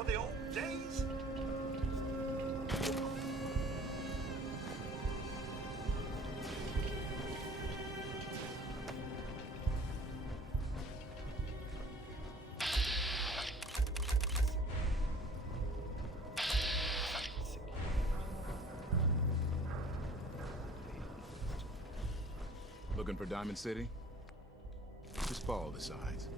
for the old days? Looking for Diamond City? Just follow the signs.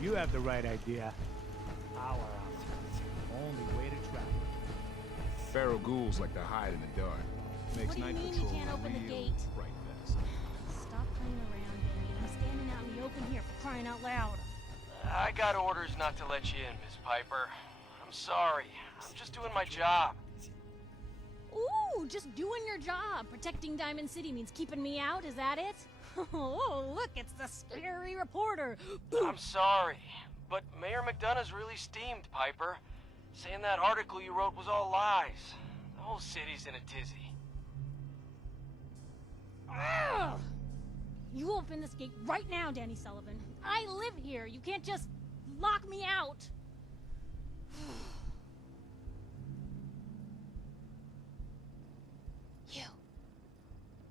You have the right idea. Power out. Only way to travel. Feral ghouls like to hide in the dark. Makes What do you night mean patrol you can't open the real gate? fright fest. Stop playing around, Danny. I'm standing out in the open here for crying out loud. I got orders not to let you in, Miss Piper. I'm sorry. I'm just doing my job. Ooh, just doing your job. Protecting Diamond City means keeping me out, is that it? Oh, look, it's the scary reporter. I'm sorry, but Mayor McDonough's really steamed, Piper. Saying that article you wrote was all lies. The whole city's in a tizzy. Ugh! You open this gate right now, Danny Sullivan. I live here. You can't just lock me out.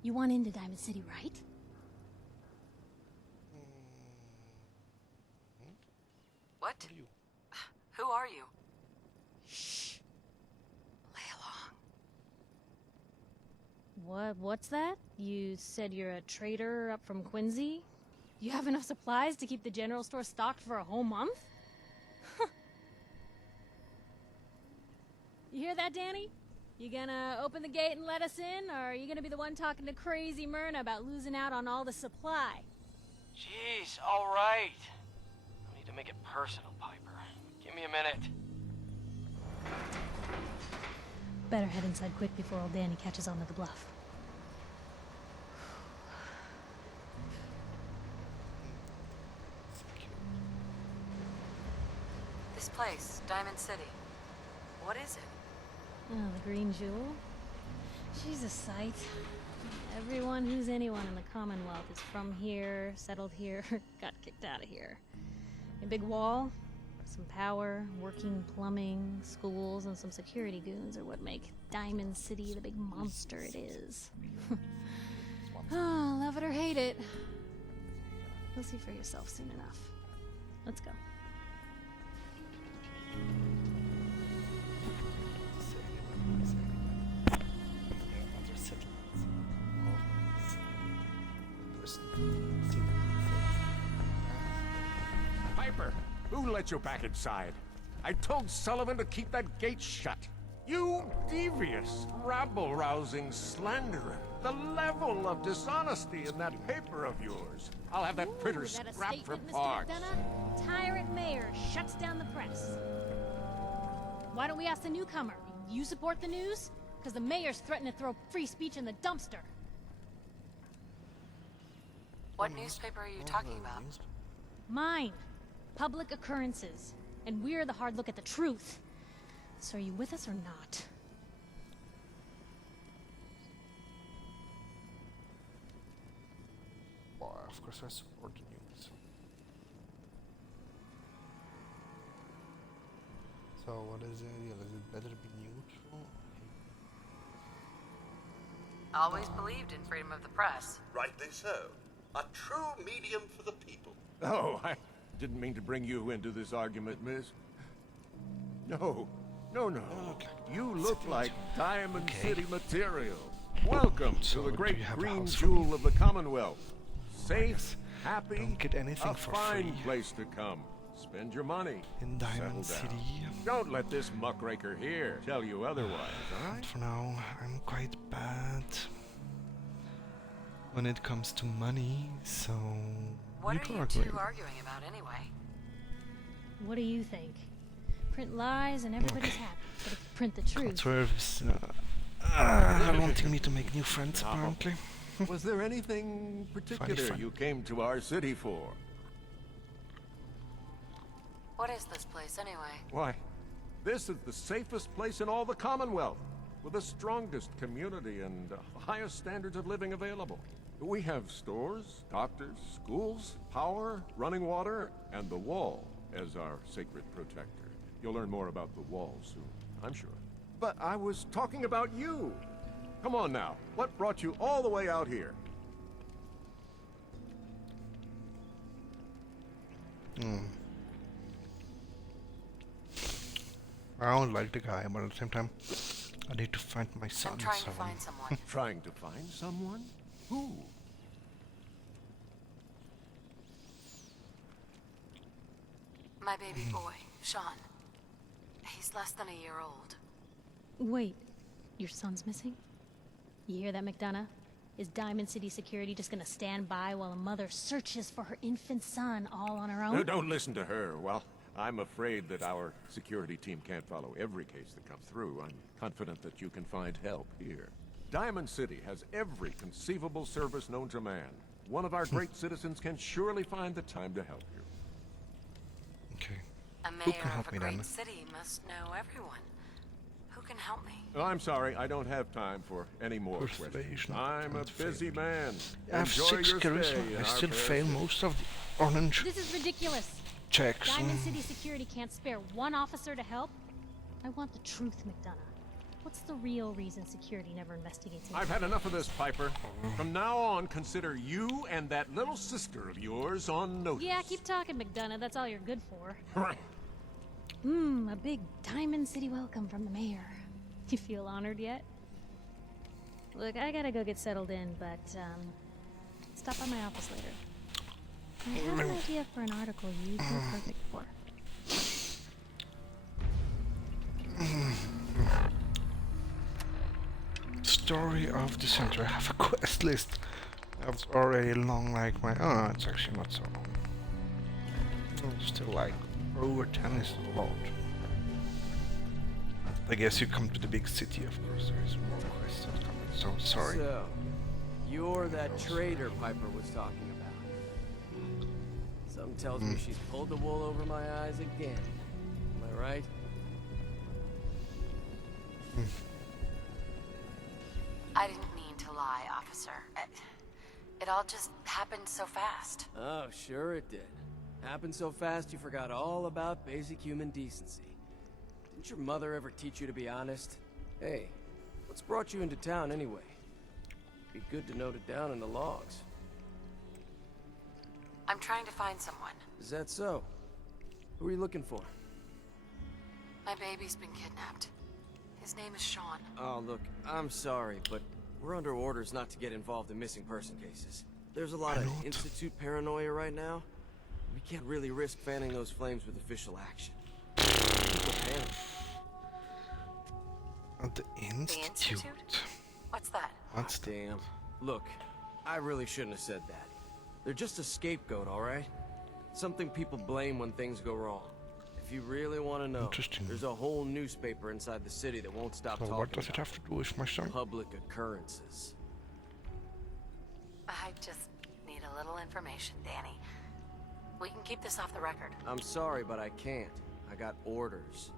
You want into Diamond City, right? What? Who are you? Shh. Play along. What's that? You said you're a trader up from Quincy? You have enough supplies to keep the general store stocked for a whole month? You hear that, Danny? You gonna open the gate and let us in, or are you gonna be the one talking to crazy Myrna about losing out on all the supply? Jeez, all right. I need to make it personal, Piper. Give me a minute. Better head inside quick before old Danny catches on to the bluff. This place, Diamond City. What is it? Oh, the Green Jewel? She's a sight. Everyone who's anyone in the Commonwealth is from here, settled here, got kicked out of here. A big wall, some power, working plumbing, schools, and some security goons are what make Diamond City the big monster it is. Oh, love it or hate it. You'll see for yourself soon enough. Let's go. Piper, who let you back inside? I told Sullivan to keep that gate shut. You devious, rabble-rousing slanderer. The level of dishonesty in that paper of yours. I'll have that printer Is that a scrapped for statement, Mr. parts. McDonough? Tyrant mayor shuts down the press. Why don't we ask the newcomer? You support the news? Because the mayor's threatening to throw free speech in the dumpster. What newspaper are you talking about? Mine. Public occurrences. And we're the hard look at the truth. So are you with us or not? Well, of course I support the news. So what is the ideal? Is it better to be neutral? Always believed in freedom of the press. Rightly so. A true medium for the people. Oh, I didn't mean to bring you into this argument, miss. No. You look like Diamond City material. Welcome So to the do great you have a green house for jewel me? of the Commonwealth. Safe, happy, don't get anything a for fine free. place to come. Spend your money. In Diamond Settle down. City. Don't let this muckraker here tell you otherwise, all But right? for now, I'm quite bad when it comes to money, so What you are can you argue. two arguing about anyway? What do you think? Print lies and everybody's happy. But if you print the truth... Transfer is wanting me to make new friends, apparently. Was there anything particular Funny. you came to our city for? What is this place, anyway? Why, this is the safest place in all the Commonwealth, with the strongest community and highest standards of living available. We have stores, doctors, schools, power, running water, and the Wall as our sacred protector. You'll learn more about the Wall soon, I'm sure. But I was talking about you. Come on now, what brought you all the way out here? I don't like the guy, but at the same time, I need to find my son. I'm trying so to find someone. Trying to find someone? Who? My baby boy, Sean. He's less than a year old. Wait, your son's missing? You hear that, McDonough? Is Diamond City Security just gonna stand by while a mother searches for her infant son all on her own? No, don't listen to her. Well, I'm afraid that our security team can't follow every case that comes through. I'm confident that you can find help here. Diamond City has every conceivable service known to man. One of our great citizens can surely find the time to help you. Okay. A Who mayor can help of me a then? great city must know everyone. Who can help me? Oh, I'm sorry, I don't have time for any more questions. Persuasion. I'm a busy man. I have Enjoy 6 your stay charisma. in I our still fair fail city. most of the orange This is ridiculous. checks. Diamond City Security can't spare one officer to help? I want the truth, McDonough. What's the real reason security never investigates I've had enough of this, Piper. From now on, consider you and that little sister of yours on notice. Yeah, keep talking, McDonough. That's all you're good for. A big Diamond City welcome from the mayor. You feel honored yet? Look, I gotta go get settled in, but, stop by my office later. I have an idea for an article you'd be perfect for. Story of the center. I have a quest list. That's already long like my... Oh, it's actually not so long. Still like over 10 is a lot. I guess you come to the big city, of course. There is more quests that come in, so sorry. So, you're that traitor Piper was talking about. Something tells me she's pulled the wool over my eyes again. Am I right? I didn't mean to lie, officer. It all just happened so fast. Oh, sure it did. Happened so fast you forgot all about basic human decency. Didn't your mother ever teach you to be honest? Hey, what's brought you into town anyway? Be good to note it down in the logs. I'm trying to find someone. Is that so? Who are you looking for? My baby's been kidnapped. His name is Sean. Oh, look, I'm sorry, but we're under orders not to get involved in missing person cases. There's a lot of institute paranoia right now. We can't really risk fanning those flames with official action. People panic. At the Institute? What's that? What's the... Damn. Look, I really shouldn't have said that. They're just a scapegoat, all right? Something people blame when things go wrong. If you really want to know, Interesting. there's a whole newspaper inside the city that won't stop So talking what does it about have to do with my son? public occurrences. I just need a little information, Danny. We can keep this off the record. I'm sorry, but I can't. I got orders.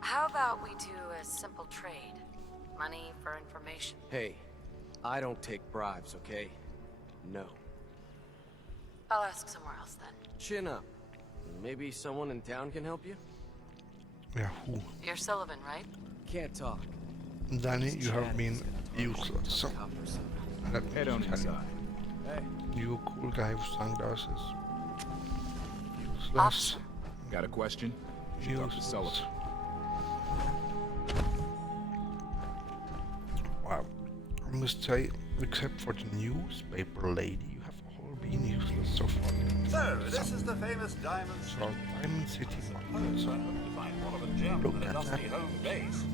How about we do a simple trade? Money for information. Hey, I don't take bribes, okay? No. I'll ask somewhere else then. Chin up. Maybe someone in town can help you? Yeah, who? You're Sullivan, right? Can't talk. Danny, you have been useless. So, let me Head on tell you. inside. Hey, You cool guy with sunglasses. Useless. Officer. Got a question? You should talk to Sullivan. Useless. Wow. I must say, except for the newspaper lady, you have all been useless so far. So, this is the famous Diamond City. So, Diamond City. Suppose I hope to find one of a gem Look and a at dusty that. home base.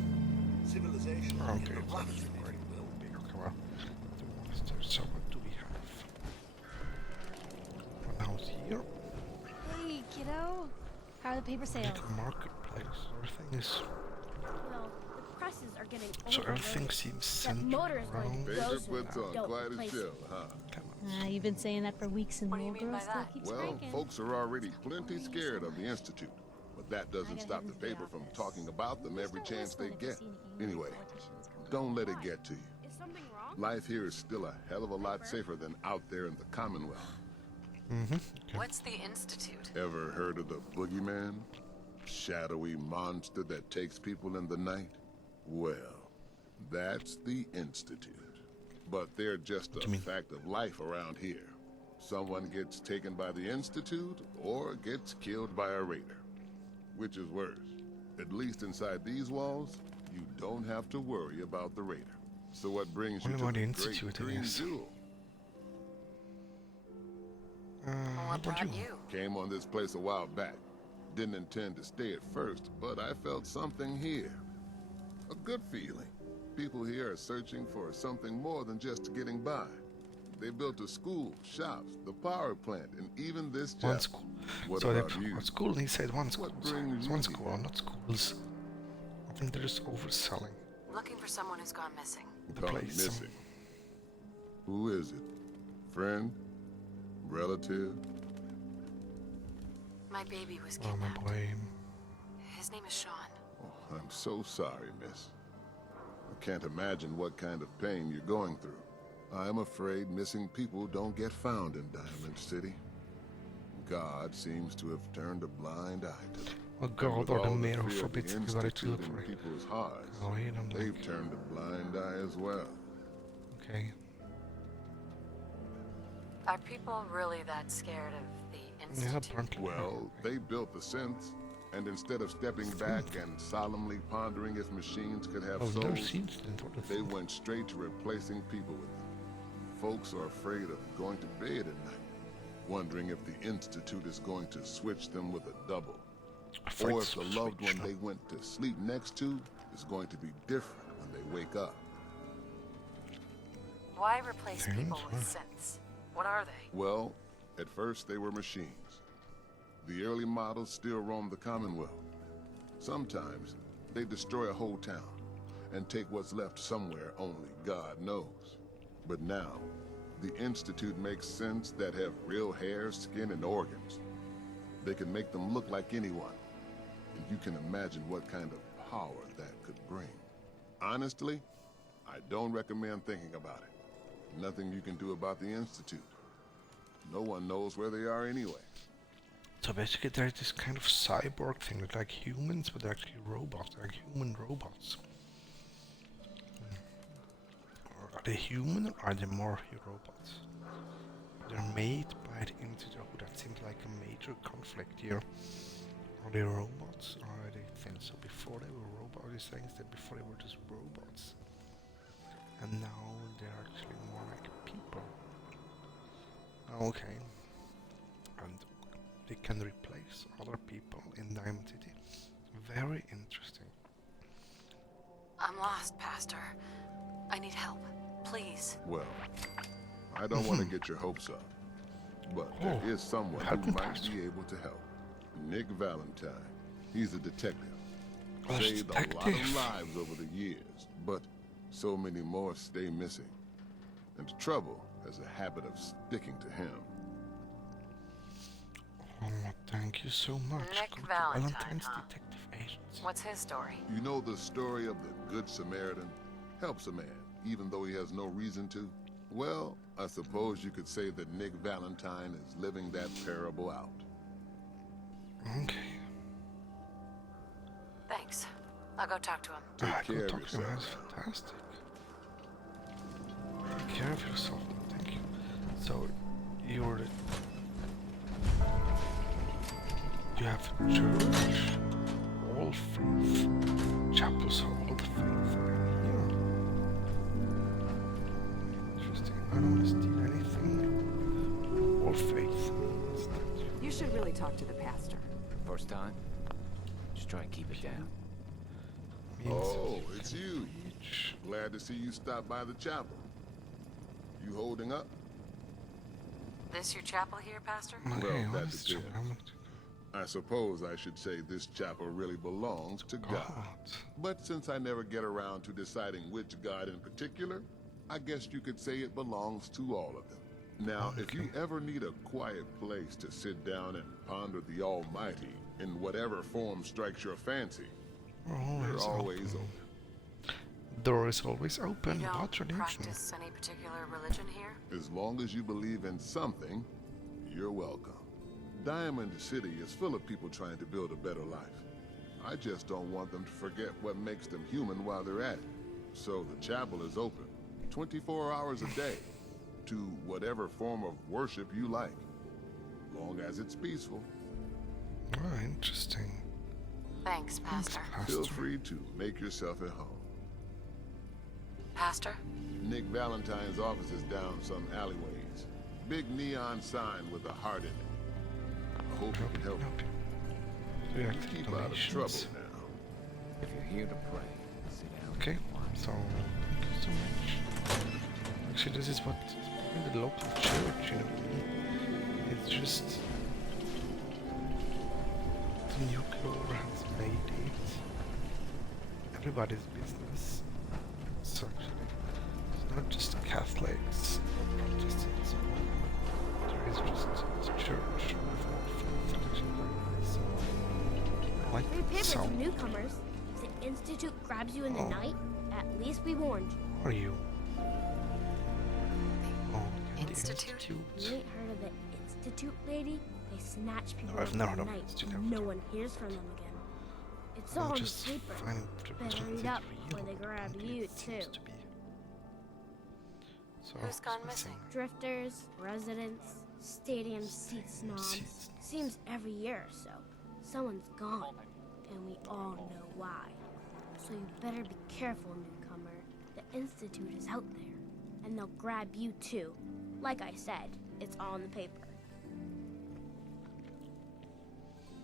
Civilization Okay, in the it's roughest not way will be. Come on. The monster. So, what do we have? One house here. Hey, kiddo. How are the paper sales? Like a marketplace. Everything is. Well, the presses are getting So overloaded. everything seems That centered motor is going around. to go somewhere. Don't replace it. Come on. You've been saying that for weeks and What do you more mean girl by still that? keeps Well, breaking. folks are already plenty scared of the Institute, but that doesn't gotta stop head the into the paper from office. talking about them You every start chance they whistling if you get. see any angry Anyway, politicians come don't let it Why? get to you. Is something wrong? Life here is still a hell of a lot safer than out there in the Commonwealth. What's the Institute? Ever heard of the boogeyman? Shadowy monster that takes people in the night? Well, that's the Institute. But they're just a fact of life around here. Someone gets taken by the Institute or gets killed by a raider. Which is worse? At least inside these walls, you don't have to worry about the raider. So what brings you What to about the the Great Institute, I Green guess? Jewel? How What about brought you? you? Came on this place a while back. Didn't intend to stay at first, but I felt something here. A good feeling. People here are searching for something more than just getting by. They built a school, shops, the power plant, and even this One chapel. school. What So about they you? one school. He said one school. What So brings it's you one here? school, not schools. I think they're just overselling Looking for someone who's gone missing. the Gone place. missing. Who is it? Friend? Relative? My baby was Oh my kidnapped. boy. His name is Sean. Oh, I'm so sorry, miss. I can't imagine what kind of pain you're going through. I'm afraid missing people don't get found in Diamond City. God seems to have turned a blind eye to them. Oh And God, with or the all mayor who fear of forbids the everybody to look Institute for in it. people's hearts, Oh, he don't they've like. turned a blind eye as well. Okay. Are people really that scared of the Yeah, Institute? apparently. Well, they built the synths, and instead of stepping back and solemnly pondering if machines could have I've never souls, seen it. What the they fuck? went straight to replacing people with them. Folks are afraid of going to bed at night, wondering if the Institute is going to switch them with a double. Afraid Or if to the loved switch one they went to sleep next to is going to be different when they wake up. Why replace Fair people enough. with synths? What are they? Well, at first they were machines. The early models still roam the Commonwealth. Sometimes they destroy a whole town and take what's left somewhere only God knows. But now, the Institute makes synths that have real hair, skin, and organs. They can make them look like anyone. And you can imagine what kind of power that could bring. Honestly, I don't recommend thinking about it. Nothing you can do about the Institute. No one knows where they are anyway. So basically, there's this kind of cyborg thing, they're like humans, but they're actually robots. They're human robots. Or are they human, or are they more robots? They're made by the Institute. That seems like a major conflict here. Are they robots, or are they things? So before they were robots, these things that before they were just robots, and now they're actually more like people. Okay. And they can replace other people in Diamond City. Very interesting. I'm lost, Pastor. I need help. Please. Well, I don't want to get your hopes up, but there is someone help who him, might Pastor. be able to help. Nick Valentine. He's a detective. Oh, Saved a lot of detective. lives over the years, but so many more stay missing. And trouble has a habit of sticking to him. Oh, thank you so much. Nick Go to Valentine, Valentine's huh? Detective Agency. What's his story? You know the story of the Good Samaritan? Helps a man, even though he has no reason to? Well, I suppose you could say that Nick Valentine is living that parable out. Okay. Thanks. I'll go talk to him. Take Go care of talk to him. yourself. That's fantastic. Take care of yourself. Thank you. So, you're the... You have church, all faith, chapels of all faith are here. Interesting. I don't want to steal anything. All faith means that You should really talk to the pastor. First time? Just try and keep it down. Oh, it's you. Glad to see you stop by the chapel. You holding up? This your chapel here, Pastor? Okay, Well, what that's is the true. difference. I suppose I should say this chapel really belongs to God. But since I never get around to deciding which God in particular, I guess you could say it belongs to all of them. Now, if you ever need a quiet place to sit down and ponder the Almighty in whatever form strikes your fancy, we're always open. Door is always open. You What don't religion? practice any particular religion here? As long as you believe in something, you're welcome. Diamond City is full of people trying to build a better life. I just don't want them to forget what makes them human while they're at it. So the chapel is open 24 hours a day to whatever form of worship you like, long as it's peaceful. Oh, interesting. Thanks, Pastor. Feel free to make yourself at home. Pastor? Nick Valentine's office is down some alleyways. Big neon sign with a heart in it. I hope you can help me. Keep out of trouble now. If you're here to pray, sit down. Okay, so thank you so much. Actually, this is what in the local church, you know. It's just the nuclear has made it everybody's business. So actually, it's not just Catholics or Protestants. There is just the church. Like Free papers so. for newcomers. If the Institute grabs you in the night, at least we warned you. Who are you? Oh, the Institute? You ain't heard of the Institute, lady? They snatch people I've up never at heard of night Institute, and never no one hears from them again. It's I'm all in the just paper. finding Better read up before they grab you, too. So, Who's gone missing? Drifters, residents, stadium seat snobs. Seems every year or so, someone's gone, and we all know why. So you better be careful, newcomer. The Institute is out there, and they'll grab you too. Like I said, it's all in the paper.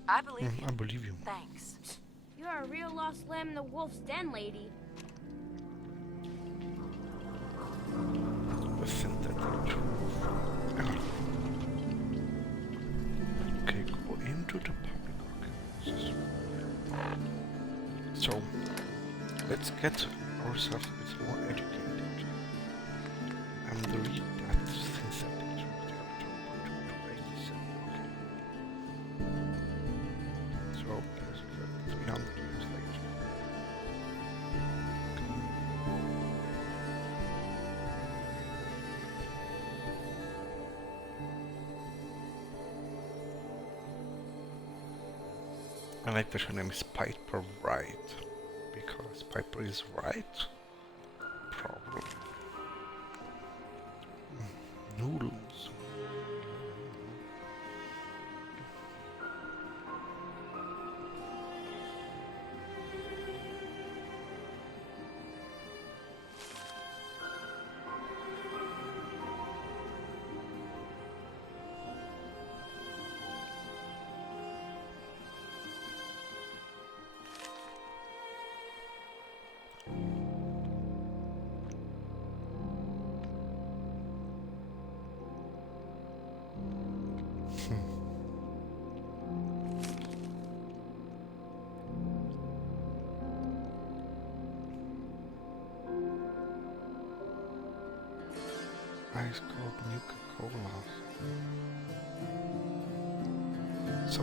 I believe you. I believe you. Thanks. You're a real lost lamb in the wolf's den, lady. Synthetic truth. Okay, go into the public archives. So, let's get ourselves a bit more educated and read that synthetic truth. Okay. So, basically, 300 years later. I like that her name is Piper Wright, because Piper is right. Probably. Noodles. Ice cold Nuka-Cola. So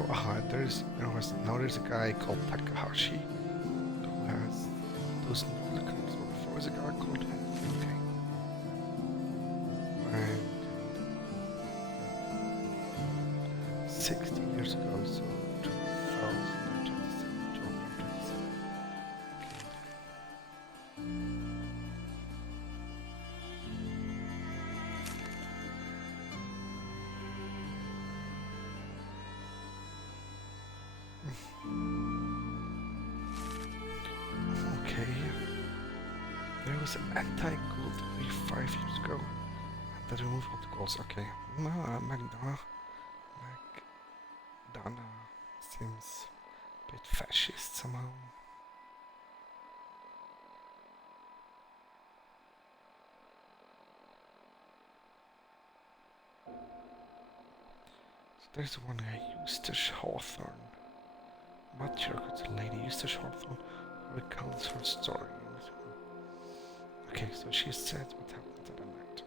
there's a guy called Takahashi who has those noodles. Before was a guy called okay. And 60 years ago, so 2027, 1227. Okay. There was an anti-ghoul theory 5 years ago. That removed all the ghouls. Okay. McDonough seems a bit fascist somehow. So There's one guy, Eustace Hawthorne. Matriarch, the lady Eustace Hawthorne recounts her story. Okay, so she said what happened to the night.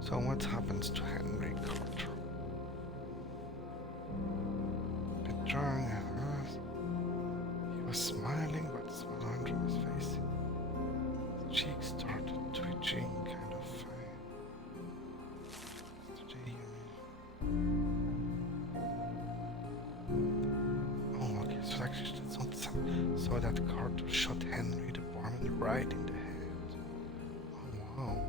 So what happens to Henry Carter? A bit drunk, he was smiling, but the smile under his face. His cheeks started twitching, kind of. Today, oh, okay, so actually that's not some. So that Carter shot Henry the barman right in the head. Oh wow.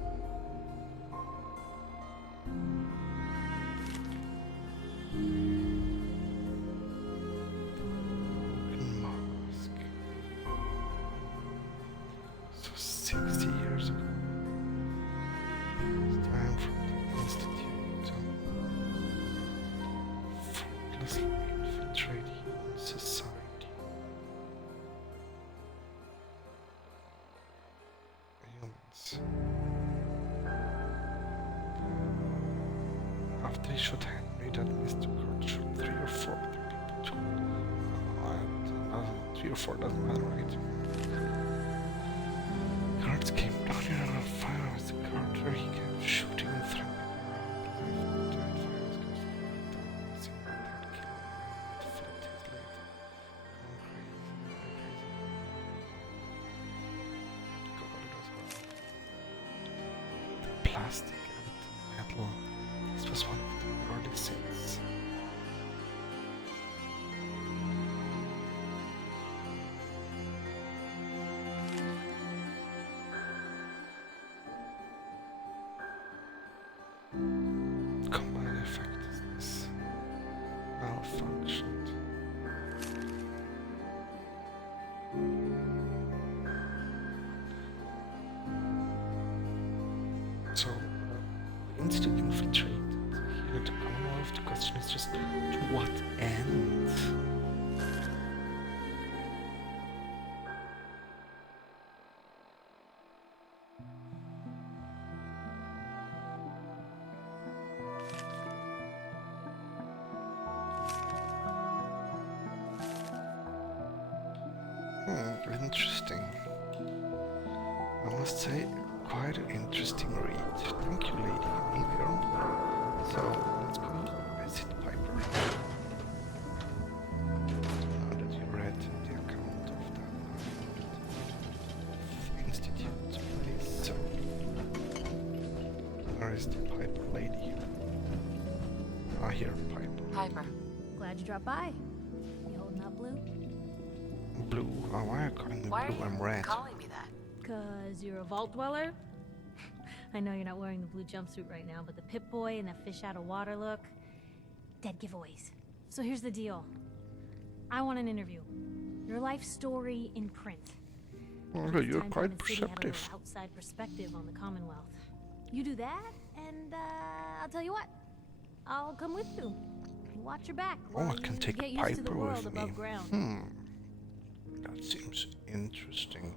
Mask. So 60 years ago. It's time from the Institute. Fruitlessly infiltrate human society. Humans. After he shot Henry, that Mr. Carter shot 3 or 4 other people too. 3 or 4 doesn't matter, right? Guards came running out of fire with the Carter. He kept shooting and throwing around. The plastic and the metal. This was one of the early sins. Combined effect is this malfunctioned. So, the Institute infiltrated here to Commonwealth. The question is just to what end? Interesting. I must say, quite an interesting read. Thank you, Lady Ingrid. So, let's go visit Piper. Now that you read the account of that Institute place, so where is the Piper lady? Ah, here, Piper. Piper. Glad you dropped by. You holding up, Blue? Blue? Oh, why are you calling me Why blue? are I'm you red. calling me that? Cause you're a vault dweller? I know you're not wearing the blue jumpsuit right now, but the Pip-Boy and the fish out of water look, dead giveaways. So here's the deal. I want an interview. Your life story in print. Oh, It's you're time quite Diamond City had a little perceptive. outside perspective on the Commonwealth. You do that, and I'll tell you what. I'll come with you. Watch your back. Oh, I while can you take get used to the Piper world with me. above ground. That seems interesting.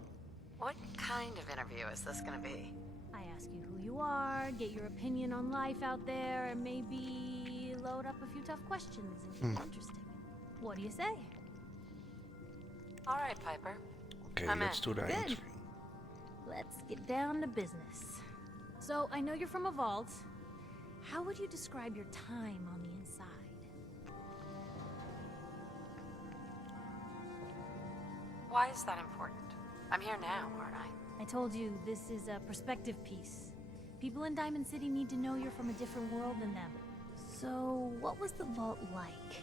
What kind of interview is this gonna be? I ask you who you are, get your opinion on life out there, and maybe load up a few tough questions and keep it interesting. What do you say? All right, Piper. Okay, I'm let's in. do the Good. interview. Let's get down to business. So, I know you're from a vault. How would you describe your time on the inside? Why is that important? I'm here now, aren't I? I told you, this is a perspective piece. People in Diamond City need to know you're from a different world than them. So, what was the vault like?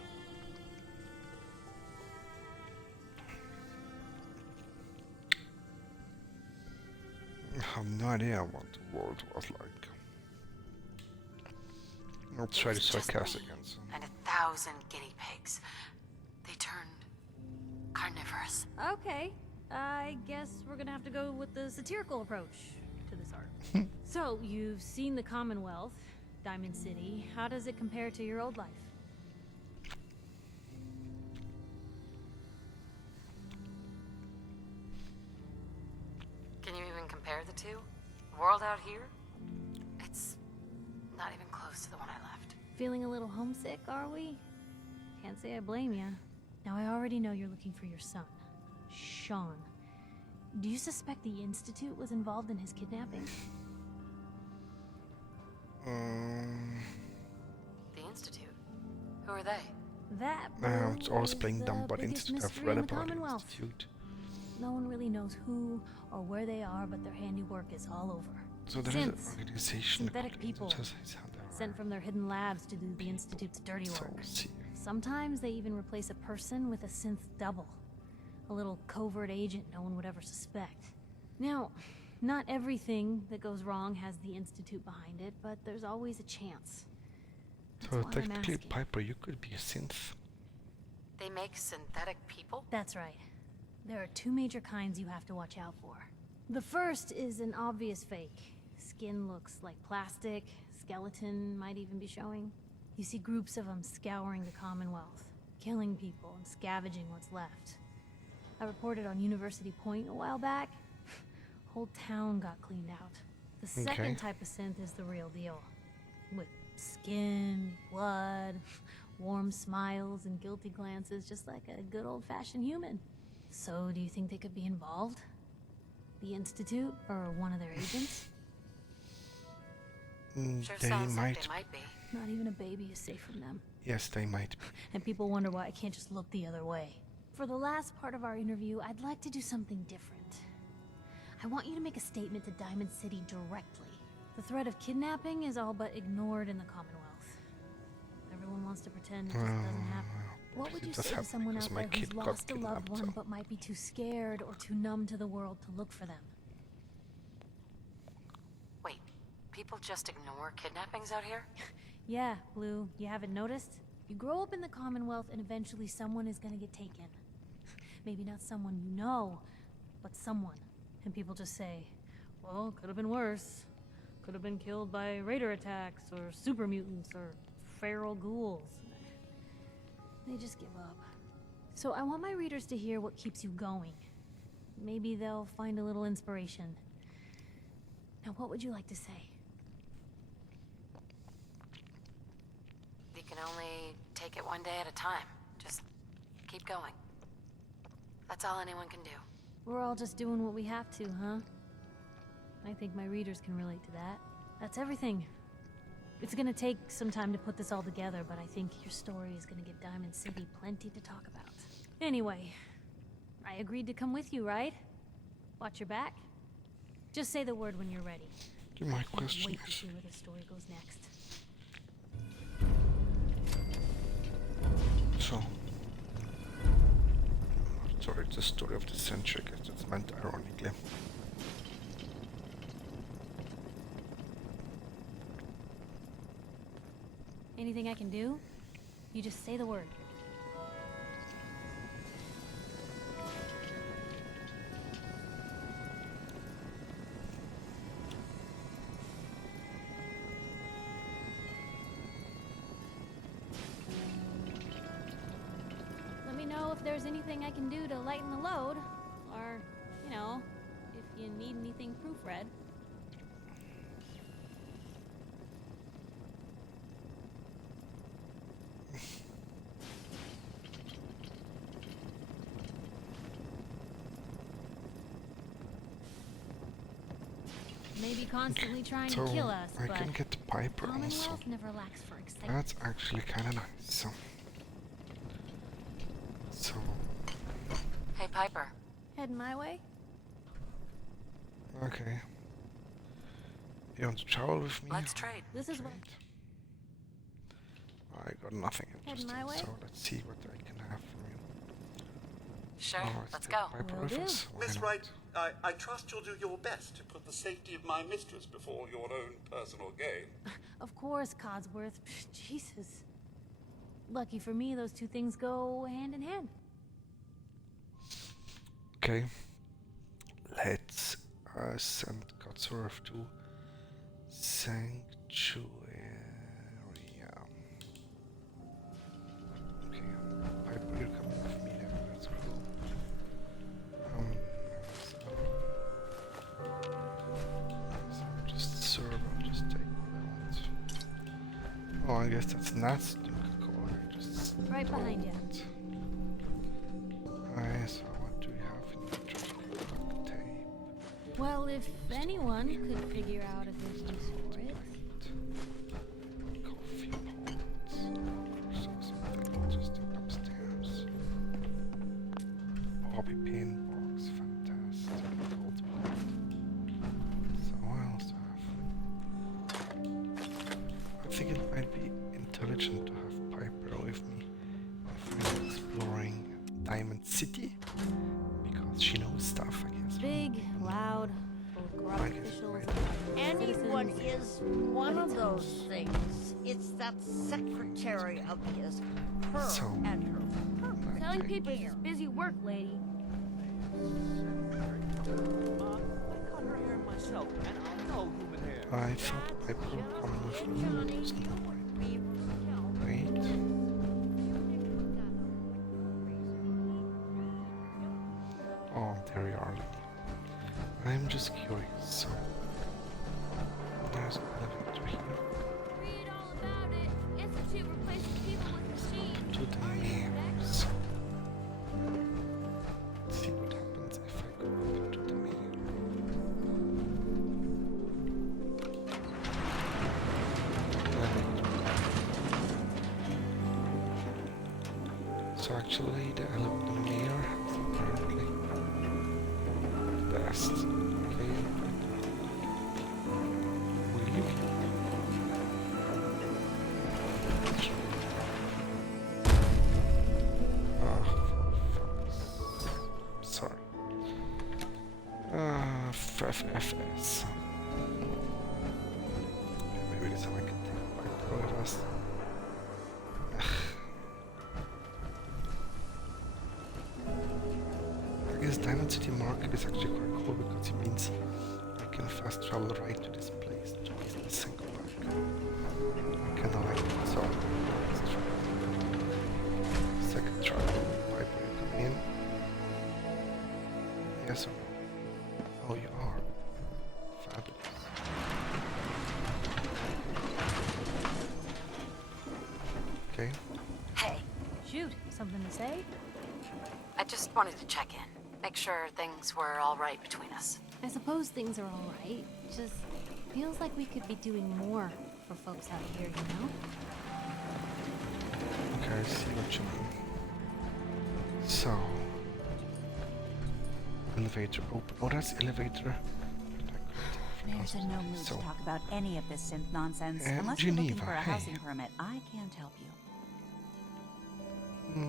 I have no idea what the world was like. Not try to It was just sarcastic me answer. and 1,000 guinea pigs. They turned carnivorous. Okay, I guess we're gonna have to go with the satirical approach to this art. So, you've seen the Commonwealth, Diamond City. How does it compare to your old life? Can you even compare the two? World out here? It's not even close to the one I left. Feeling a little homesick, are we? Can't say I blame ya. Now, I already know you're looking for your son, Sean. Do you suspect the Institute was involved in his kidnapping? The Institute? Who are they? That It's always is playing dumb, the but biggest Institute, I've mystery read in the about the Commonwealth. Institute. No one really knows who or where they are, but their handiwork is all over. So there is an Synths, organization synthetic called people, Institute. sent from their hidden labs to do the Institute's dirty So, work. see. Sometimes they even replace a person with a synth double. A little covert agent no one would ever suspect. Now, not everything that goes wrong has the Institute behind it, but there's always a chance. That's So why I'm technically, asking. Piper, you could be a synth. They make synthetic people? That's right. There are two major kinds you have to watch out for. The first is an obvious fake. Skin looks like plastic, skeleton might even be showing. You see groups of them scouring the Commonwealth, killing people and scavenging what's left. I reported on University Point a while back. Whole town got cleaned out. The second type of synth is the real deal. With skin, blood, warm smiles, and guilty glances, just like a good old-fashioned human. So, do you think they could be involved? The Institute, or one of their agents? Sure They sounds like might. they might be. Not even a baby is safe from them. Yes, they might be. And people wonder why I can't just look the other way. For the last part of our interview, I'd like to do something different. I want you to make a statement to Diamond City directly. The threat of kidnapping is all but ignored in the Commonwealth. Everyone wants to pretend it just doesn't happen. What would you say to someone out there who's lost a loved one but might be too scared or too numb to the world to look for them? Wait, people just ignore kidnappings out here? Yeah, Blue, you haven't noticed? You grow up in the Commonwealth and eventually someone is gonna get taken. Maybe not someone you know, but someone. And people just say, well, could have been worse. Could have been killed by raider attacks, or super mutants, or feral ghouls. They just give up. So I want my readers to hear what keeps you going. Maybe they'll find a little inspiration. Now, what would you like to say? You can only take it one day at a time. Just keep going. That's all anyone can do. We're all just doing what we have to, huh? I think my readers can relate to that. That's everything. It's gonna take some time to put this all together, but I think your story is gonna give Diamond City plenty to talk about. Anyway, I agreed to come with you, right? Watch your back. Just say the word when you're ready. My Can't question wait to is, see where the story goes next. so... Sorry, it's the story of the century, I guess it's meant ironically. Anything I can do? You just say the word. Let me know if there's anything I can do to lighten the load, or, you know, if you need anything proofread. Maybe constantly trying So to kill us, I but can get Piper also. Commonwealth never lacks for excitement. That's actually kind of nice. So Hey, Piper. Heading my way? okay. You want to travel with me? Let's trade. This is what... I got nothing Heading interesting, my way? so let's see what I can have from you. Sure, Let's go. take Piper Will with do. us. Why Miss not? Wright, I trust you'll do your best to put the safety of my mistress before your own personal gain. Of course, Codsworth. Jesus. Lucky for me, those two things go hand in hand. Okay. Let's send Godsworth to Sanctuary. Okay, Piper, you're coming with me now. That's cool. So just serve, I'll just take what I want. Oh, I guess that's not Coca-Cola. Just Right behind you. Alright, so what do we have in the trash? Tape. Well, if anyone could figure out a good use for it. Coffee pots. So something interesting upstairs. Bobby pin box, fantastic. Gold plate. So what else do I have? I think it might be intelligent to have Piper with me if we're exploring Diamond City, because she knows stuff, I guess. Big, loud, full of corrupt I guess officials. Anyone citizens. is one of those things. It's that secretary of his, her So, and her. Selling papers is busy work, lady. I thought Piper would come with me, but there's no Piper. Wait. Oh, there you are. I'm just curious, so there's an elevator here. Read all about it. Institute replaces people with machines. To the mayor's. Let's see what happens if I go up to the mayor. So actually the mayor is apparently the best. Okay. Will you? Sorry. FFS. Maybe this one I can take back with us. I guess Diamond City Market is actually quite cool because it means I can fast travel right to this place to get the single back. I kinda like it, so let's try. Second try. Piper, you come in. Yes or no? Oh, you are. Fabulous. Okay. Hey, Shoot, something to say? I just wanted to check in. Make sure things were all right between us. I suppose things are all right. Just feels like we could be doing more for folks out here, you know? Okay, I see what you mean. So, elevator open. Oh, that's elevator. There's no mood So, to talk about any of this synth nonsense. Unless you're Geneva, looking for a hey. housing permit, I can't help you.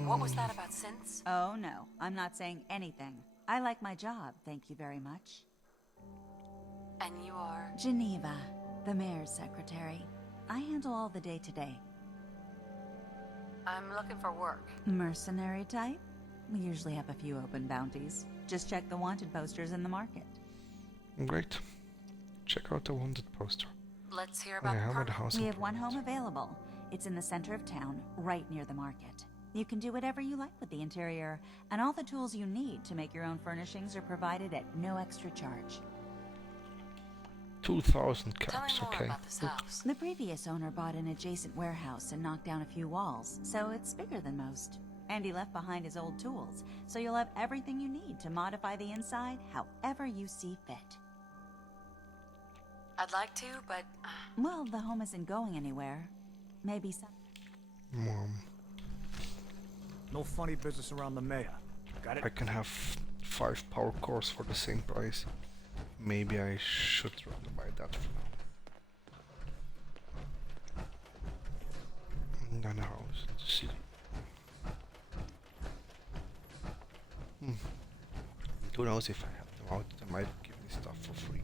What was that about synths? Oh no, I'm not saying anything. I like my job, thank you very much. And you are? Geneva, the mayor's secretary. I handle all the day-to-day. I'm looking for work. Mercenary type? We usually have a few open bounties. Just check the wanted posters in the market. Great. Check out the wanted poster. Let's hear about Okay, how the about the permit. housing We have one permit? home available. It's in the center of town, right near the market. You can do whatever you like with the interior, and all the tools you need to make your own furnishings are provided at no extra charge. 2,000 Tell me caps, more okay. about this Good. house. The previous owner bought an adjacent warehouse and knocked down a few walls, so it's bigger than most. And he left behind his old tools, so you'll have everything you need to modify the inside however you see fit. I'd like to, but Well, the home isn't going anywhere. Maybe some... Mom, No funny business around the mayor. Got it? I can have 5 power cores for the same price. Maybe I should rather buy that for now. And then a house in the city. Who knows, if I help them out, they might give me stuff for free.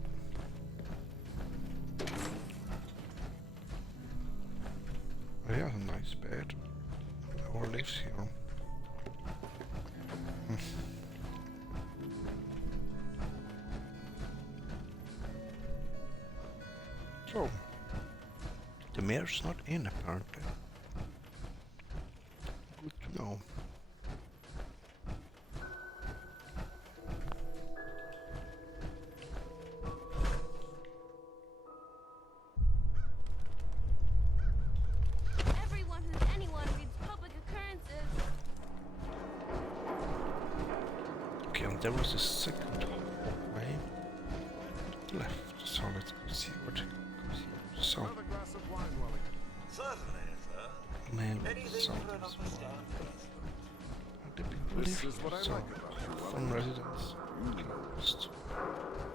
Oh, yeah, a nice bed. No one lives here. So, the mayor's not in apparently. Good to know. Everyone who's anyone reads public occurrences. Okay, and there was a second hallway to the left, so let's go see what. So, Another glass of wine, Wellington. Certainly, sir. man, Anything so for an this upper staff person. the people This live is what I so like about you, Wellington. from residents closed.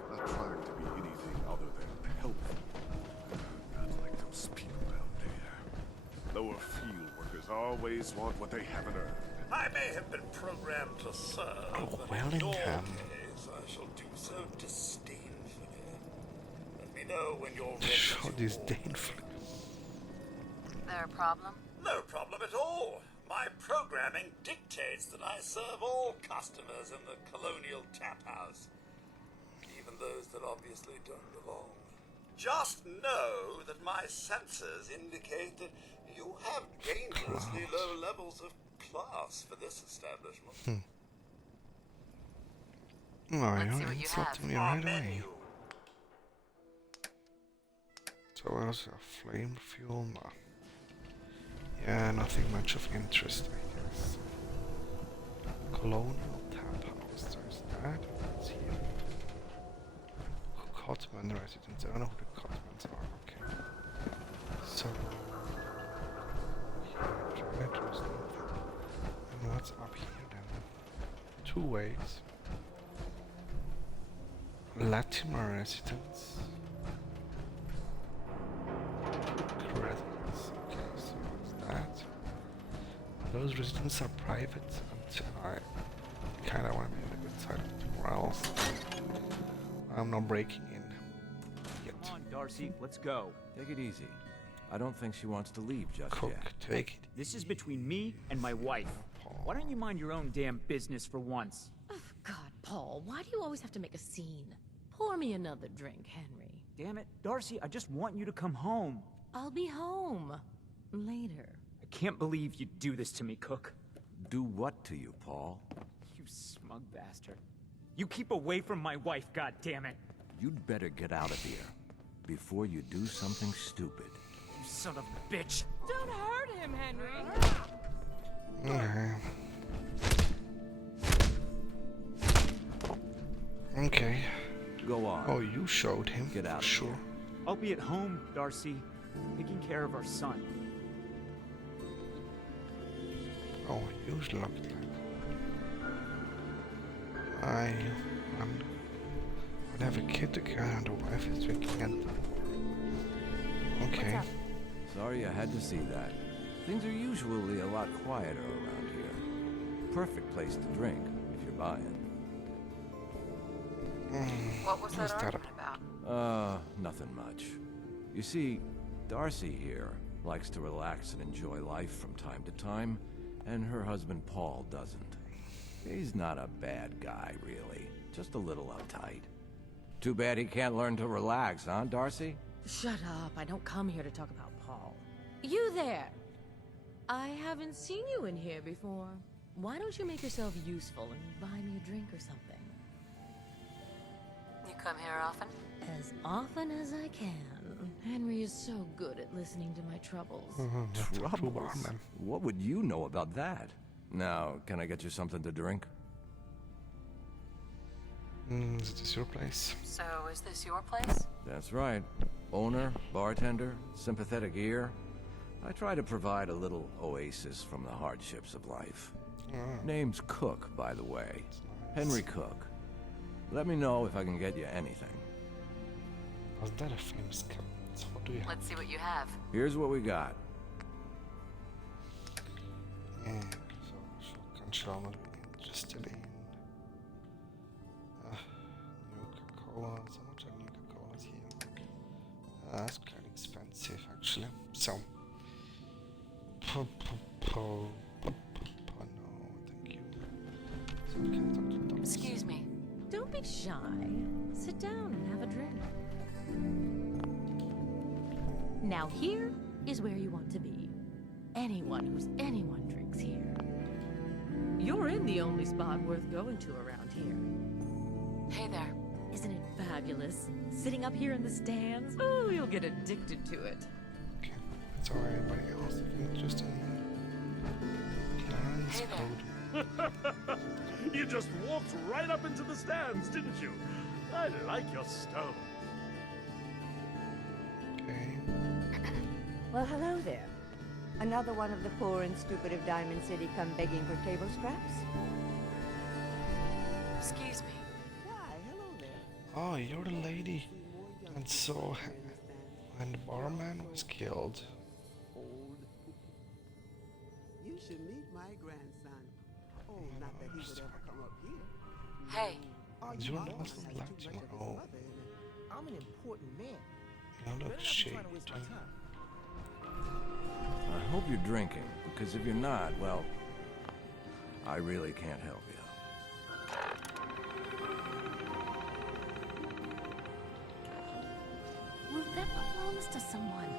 Not trying to be anything other than helpful. Not like those people down there. Lower field workers always want what they haven't earned. I may have been programmed to serve, Oh, but in your Wellingham. case, I shall do so disdainfully. Let me know when you're ready. So to disdainful. There a problem? No problem at all. My programming dictates that I serve all customers in the colonial tap house, even those that obviously don't belong. Just know that my sensors indicate that you have dangerously low levels of class for this establishment. Alright, Let's see what you insulting me Our right away. menu. So there's a flame fuel, no. Yeah, nothing much of interest, I guess. Colonial tap house, there's that. What's here? Cotman residents. I don't know who the Cotmans are, okay. So, here, there's nothing. And what's up here then? 2 ways. Latimer residents. Residents. Okay, so what's that? Those residents are private until I kinda wanna be on the good side of it, or else I'm not breaking in yet. Come on, Darcy, let's go. Take it easy. I don't think she wants to leave just Cook, yet. take it. This is between me and my wife. Why don't you mind your own damn business for once? Oh, God, Paul, why do you always have to make a scene? Pour me another drink, Henry. Damn it, Darcy, I just want you to come home. I'll be home. Later. I can't believe you'd do this to me, Cook. Do what to you, Paul? You smug bastard. You keep away from my wife, goddammit. You'd better get out of here before you do something stupid. You son of a bitch. Don't hurt him, Henry. Okay. Go on. Oh, you showed him. Get out. Sure. I'll be at home, Darcy, taking care of our son. Oh, use locked I would have a kid together and the wife is drinking and... Okay. Sorry I had to see that. Things are usually a lot quieter around here. Perfect place to drink, if you're buying. What was that argument about? Nothing much. You see, Darcy here likes to relax and enjoy life from time to time, and her husband Paul doesn't. He's not a bad guy, really. Just a little uptight. Too bad he can't learn to relax, huh, Darcy? Shut up. I don't come here to talk about Paul. You there. I haven't seen you in here before. Why don't you make yourself useful and buy me a drink or something? You come here often? As often as I can. Henry is so good at listening to my troubles. Troubles? What would you know about that? Now, can I get you something to drink? Is this your place? So, is this your place? That's right. Owner, bartender, sympathetic ear. I try to provide a little oasis from the hardships of life. Name's Cook, by the way. Henry Cook. Let me know if I can get you anything. Was that a famous cup? So what do you have? Let's see what you have. Here's what we got. Yeah, so shotgun shall not be interested in. New Coca-Cola. So much of New Coca-Cola's here. That's kind of expensive, actually. So. No, thank you. So we can talk to Darcy. Excuse me. Don't be shy. Sit down and have a drink. Now here is where you want to be. Anyone who's anyone drinks here. You're in the only spot worth going to around here. Hey there. Isn't it fabulous? Sitting up here in the stands? Oh, you'll get addicted to it. Okay, so everybody else interested in plans, Hey code. You just walked right up into the stands, didn't you? I like your stone. Okay. Well, hello there. Another one of the poor and stupid of Diamond City come begging for table scraps? Excuse me. Why, hello there. Oh, you're the lady. And so, when the barman was killed. You should meet my grandson. Oh, not that he would ever come up here. Hey. You're not black tomorrow. I'm an important man. You look shady. I hope you're drinking, because if you're not, well, I really can't help you. Well, that belongs to someone.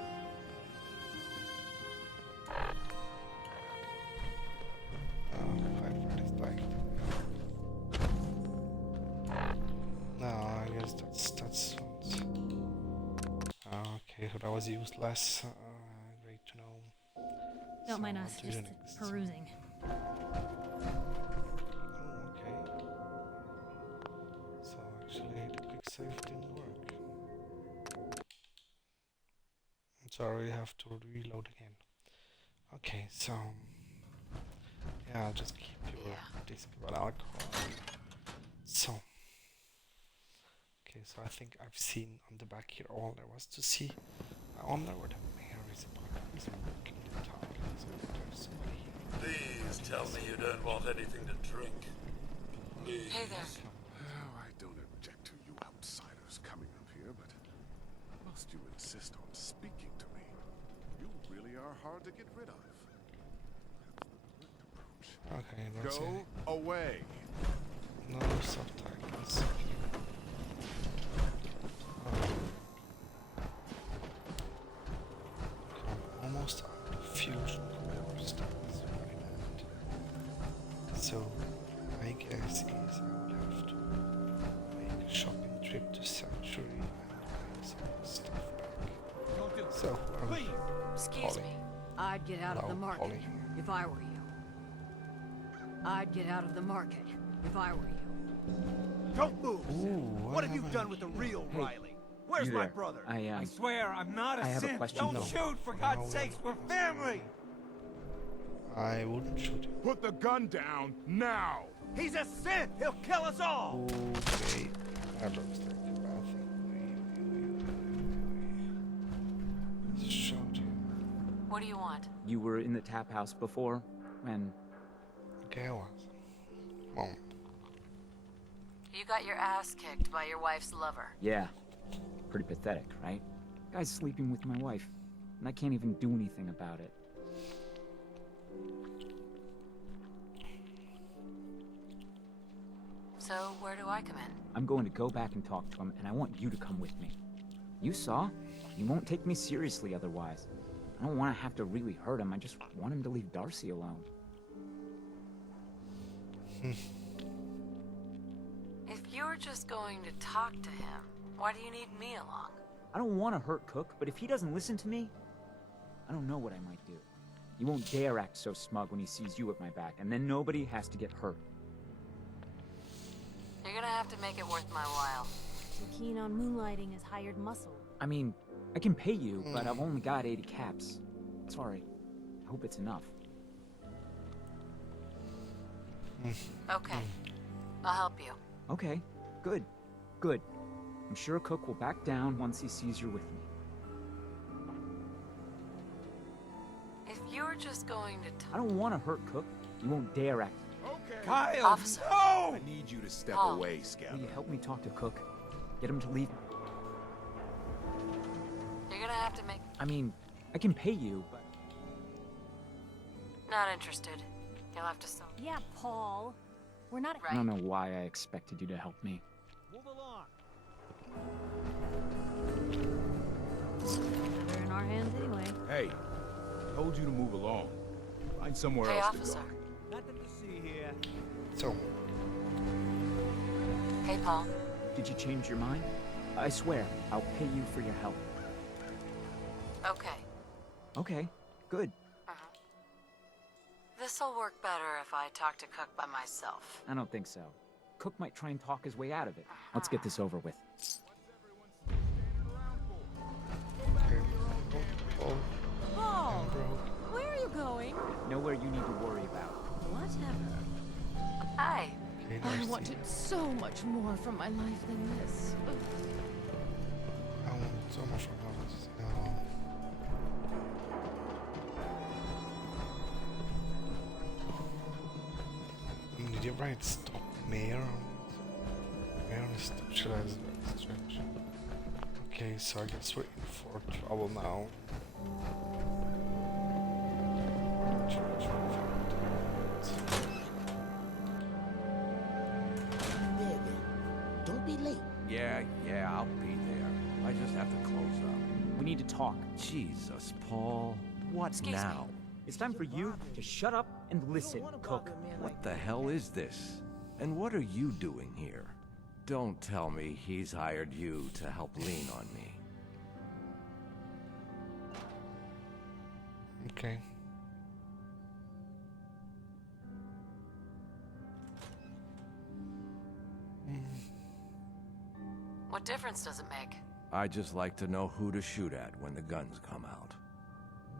No, I guess that's okay, so that was useless. Great to know. Don't So mind us, on to the just next. perusing. Oh, okay. So actually the quick save didn't work. So I really have to reload again. Okay, so yeah, I'll just keep your decent about alcohol. So okay, so I think I've seen on the back here all there was to see. I wonder where the mayor is about. He's working the town. So there's somebody here. Please tell me you don't want anything to drink. Please. Hey there. Oh, I don't object to you outsiders coming up here, but must you insist on speaking to me? You really are hard to get rid of. Okay, let's Go away. No subtitles. Almost out of fusion cores. That's very bad. So my guess is I will have to make a shopping trip to Sanctuary and bring some stuff back. So Excuse me. I'd get out of the Hello, market Polly. if I were you. I'd get out of the market if I were you. Don't move! Ooh, What have you done with the real Riley? Where's You my there. brother? I swear I'm not a I have a simp. question. Don't No. shoot, for God's sakes, we're family! I wouldn't shoot him. Put the gun down now! He's a synth! He'll kill us all! Okay, that looks like a bad thing. Let's shoot him. What do you want? You were in the tap house before, and Okay, I was. Well, You got your ass kicked by your wife's lover. yeah, pretty pathetic, right? Guy's sleeping with my wife, and I can't even do anything about it. So, where do I come in? I'm going to go back and talk to him, and I want you to come with me. You saw? He won't take me seriously otherwise. I don't want to have to really hurt him. I just want him to leave Darcy alone. If you're just going to talk to him, why do you need me along? I don't want to hurt Cook, but if he doesn't listen to me, I don't know what I might do. He won't dare act so smug when he sees you at my back, and then nobody has to get hurt. You're gonna have to make it worth my while. So keen on moonlighting his hired muscle. I mean, I can pay you, but I've only got 80 caps. Sorry. I hope it's enough. Okay. I'll help you. Okay, good. Good. I'm sure Cook will back down once he sees you're with me. If you're just going to I don't want to hurt Cook. You won't dare act. Okay. Kyle, Officer. no! I need you to step Paul. away, Scout. Will you help me talk to Cook? Get him to leave. You're gonna have to make... I mean, I can pay you, but... Not interested. You'll have to sell... Yeah, Paul. We're not... I don't know why I expected you to help me. Move along. They're in our hands anyway. Hey, I told you to move along. Find somewhere Hey, else officer. to go. Nothing to see here. So, Hey, Paul. Did you change your mind? I swear, I'll pay you for your help. Okay. Okay, good. This'll work better if I talk to Cook by myself. I don't think so. Cook might try and talk his way out of it. Let's get this over with. Paul! Where are you going? Nowhere you need to worry about. Whatever. Hi. I wanted so much more from my life than this. I want so much from others now. Did you write stop mayor? Mayor is specialized in strange. Okay, so I guess we're in for trouble now. There, then. Don't be late. Yeah, I'll be there. I just have to close up. We need to talk. Jesus, Paul. What Excuse now? It's time for you to shut up and listen, Cook. What the hell is this? And what are you doing here? Don't tell me he's hired you to help lean on me. Okay. What difference does it make? I just like to know who to shoot at when the guns come out.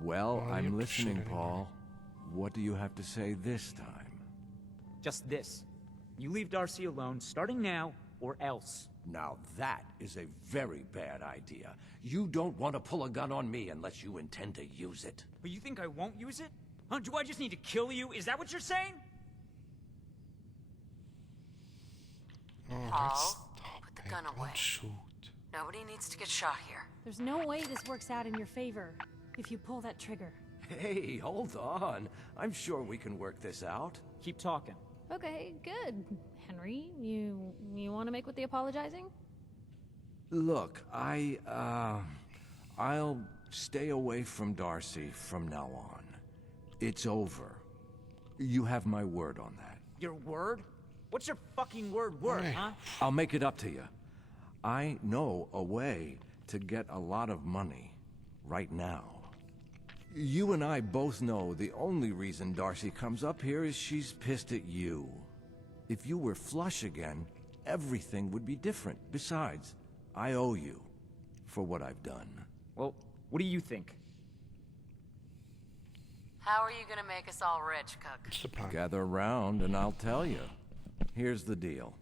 Well, Well, you I'm can listening, shoot anywhere. Paul. What do you have to say this time? Just this. You leave Darcy alone, starting now, or else. Now that is a very bad idea. You don't want to pull a gun on me unless you intend to use it. But you think I won't use it? Huh? Do I just need to kill you? Is that what you're saying? Paul, put the gun away. Don't shoot. Nobody needs to get shot here. There's no way this works out in your favor if you pull that trigger. Hey, hold on. I'm sure we can work this out. Keep talking. Okay, good. Henry, you want to make with the apologizing? Look, I'll stay away from Darcy from now on. It's over. You have my word on that. Your word? What's your fucking word worth, huh? I'll make it up to you. I know a way to get a lot of money right now. You and I both know the only reason Darcy comes up here is she's pissed at you. If you were flush again, everything would be different. Besides, I owe you for what I've done. Well, what do you think? How are you gonna make us all rich, Cook? Gather around and I'll tell you. Here's the deal.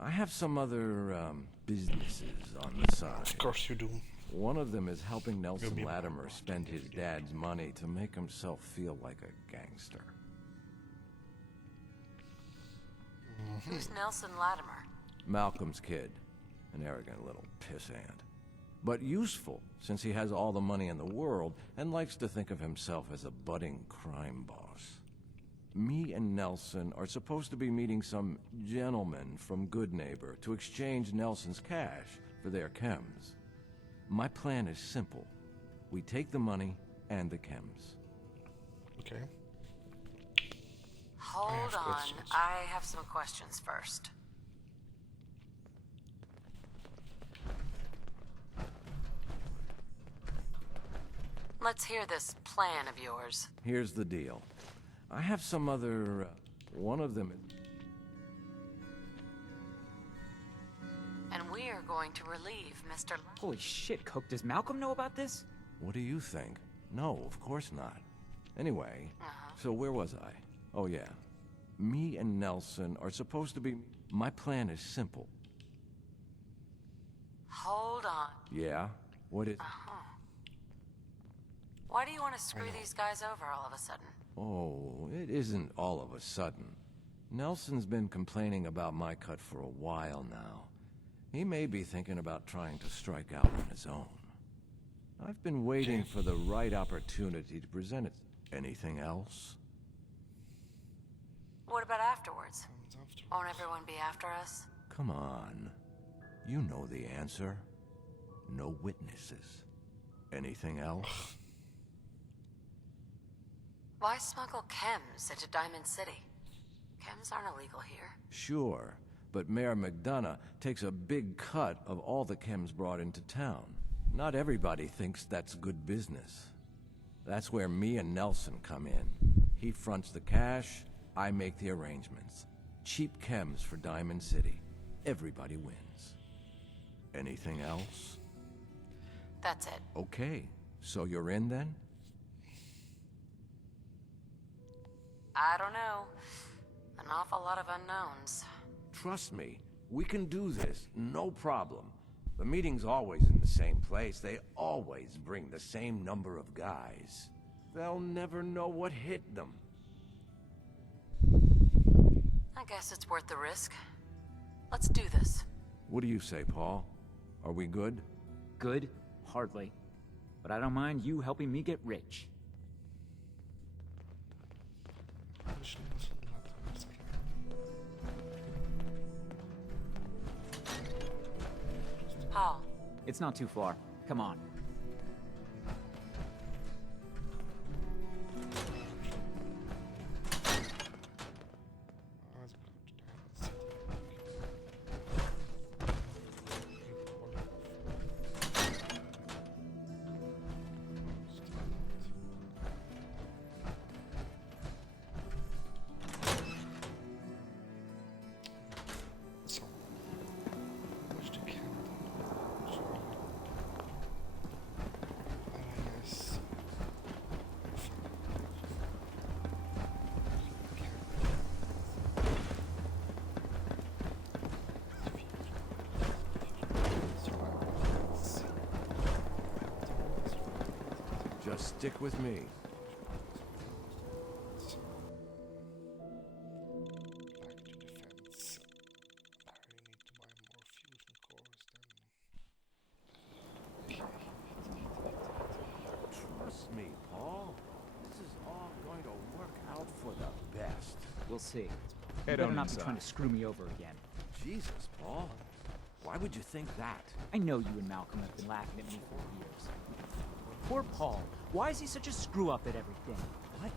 I have some other businesses on the side. Of course you do. One of them is helping Nelson Latimer spend his dad's money to make himself feel like a gangster. Who's Nelson Latimer? Malcolm's kid. An arrogant little pissant. But useful, since he has all the money in the world and likes to think of himself as a budding crime boss. Me and Nelson are supposed to be meeting some gentleman from Good Neighbor to exchange Nelson's cash for their chems. My plan is simple. We take the money and the chems. Okay. Hold on, I have some questions first. Let's hear this plan of yours. Here's the deal. I have some other... one of them... And we are going to relieve Mr. Holy shit, Cook. Does Malcolm know about this? What do you think? No, of course not. Anyway, so where was I? Oh yeah. Me and Nelson are supposed to be... My plan is simple. Hold on. Yeah? What is... Why do you want to screw these guys over all of a sudden? Oh, it isn't all of a sudden. Nelson's been complaining about my cut for a while now. He may be thinking about trying to strike out on his own. I've been waiting for the right opportunity to present it. Anything else? What about afterwards? Won't everyone be after us? Come on. You know the answer. No witnesses. Anything else? Why smuggle chems into Diamond City? Chems aren't illegal here. Sure, but Mayor McDonough takes a big cut of all the chems brought into town. Not everybody thinks that's good business. That's where me and Nelson come in. He fronts the cash, I make the arrangements. Cheap chems for Diamond City. Everybody wins. Anything else? That's it. Okay, so you're in then? I don't know. An awful lot of unknowns. Trust me, we can do this, no problem. The meeting's always in the same place. They always bring the same number of guys. They'll never know what hit them. I guess it's worth the risk. Let's do this. What do you say, Paul? Are we good? Good? Hardly. But I don't mind you helping me get rich. Paul. It's not too far. Come on. Just stick with me. Trust me, Paul. This is all going to work out for the best. We'll see. You Head better on not be inside. trying to screw me over again. Jesus, Paul. Why would you think that? I know you and Malcolm have been laughing at me for years. Poor Paul. Why is he such a screw-up at everything? What?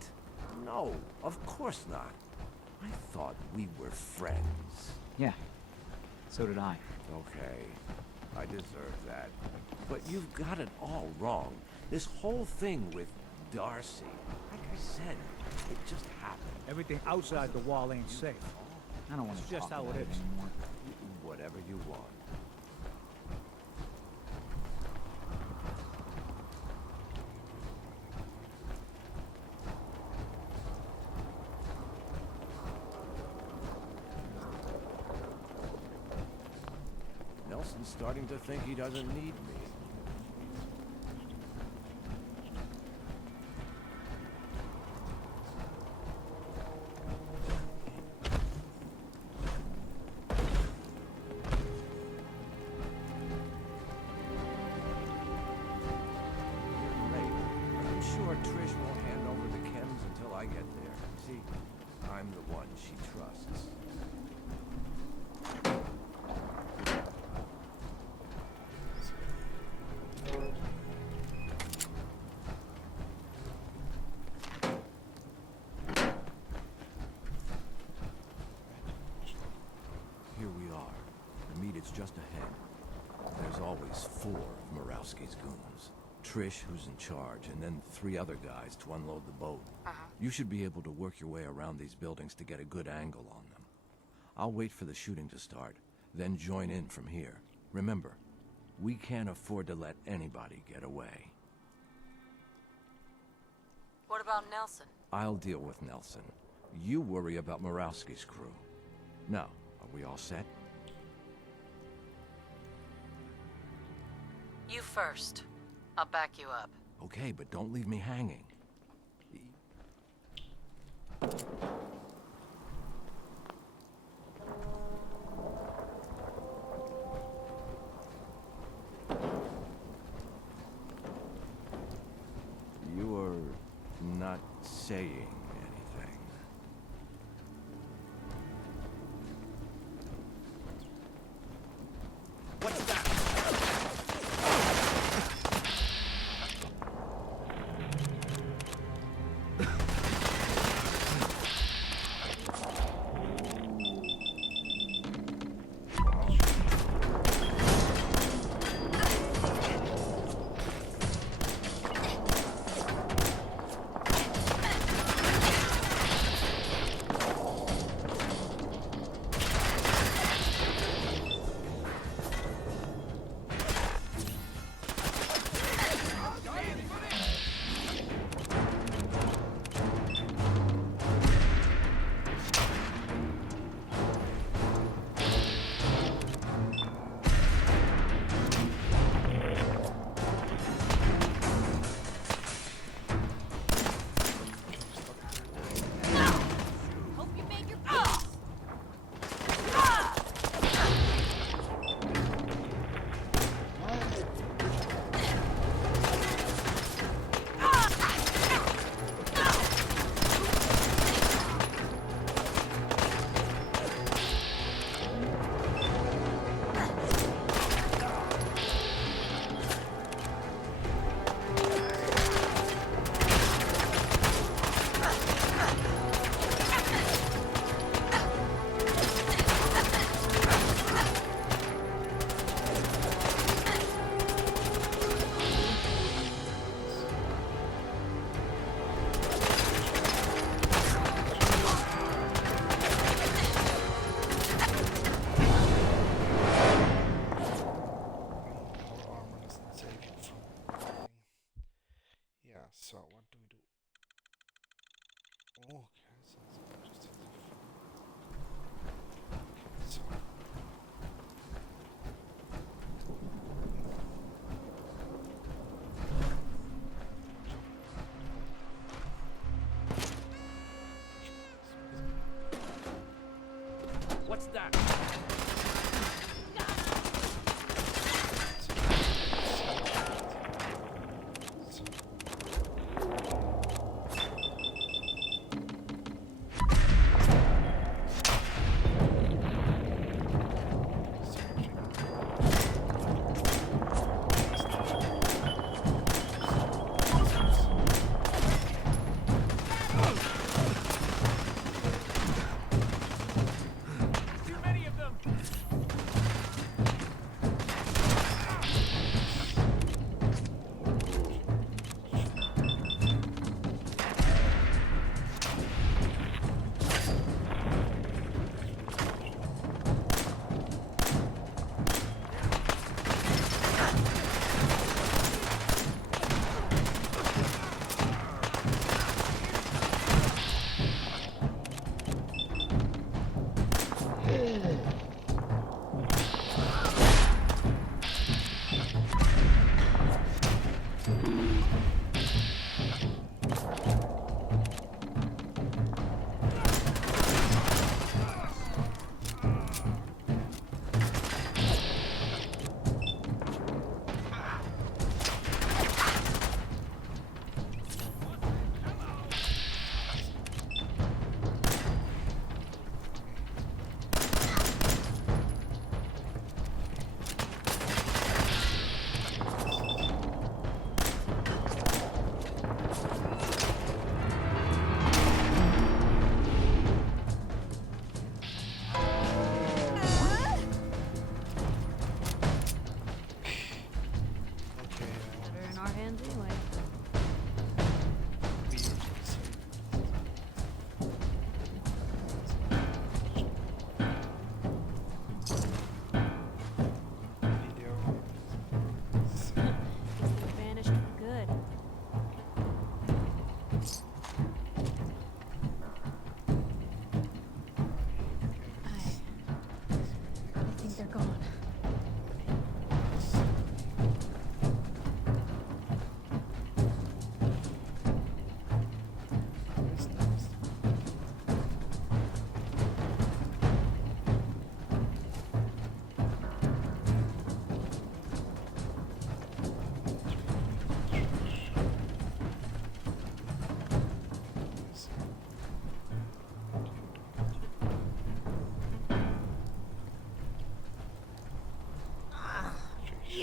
No, of course not. I thought we were friends. Yeah, so did I. Okay, I deserve that. But you've got it all wrong. This whole thing with Darcy, like I said, it just happened. Everything outside the wall ain't safe. I don't want It's to just talk how about it is. anymore. Whatever you want. Nelson's starting to think he doesn't need me. I'm sure Trish won't hand over the chems until I get there. See, I'm the one she trusts. Here we are. The meet is just ahead. There's always 4 of Murawski's goons. Trish, who's in charge, and then 3 other guys to unload the boat. You should be able to work your way around these buildings to get a good angle on them. I'll wait for the shooting to start, then join in from here. Remember, we can't afford to let anybody get away. What about Nelson? I'll deal with Nelson. You worry about Murawski's crew. Now, are we all set? You first. I'll back you up. Okay, but don't leave me hanging. You are not saying anything. What's that?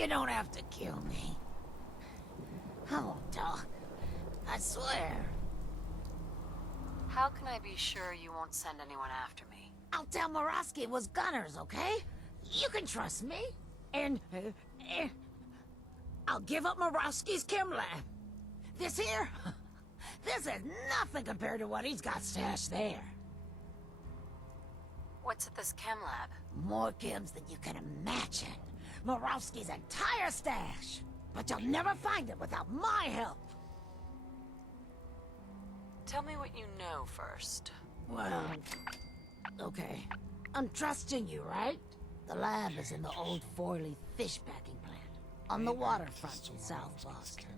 You don't have to kill me. I won't talk. I swear. How can I be sure you won't send anyone after me? I'll tell Morosky it was gunners, okay? You can trust me. And, I'll give up Morosky's chem lab. This here, this is nothing compared to what he's got stashed there. What's at this chem lab? More chems than you can imagine. Morosky's entire stash. But you'll never find it without my help. Tell me what you know first. Well, okay. I'm trusting you, right? The lab is in the old Forley fish packing plant, on the waterfront in South Boston.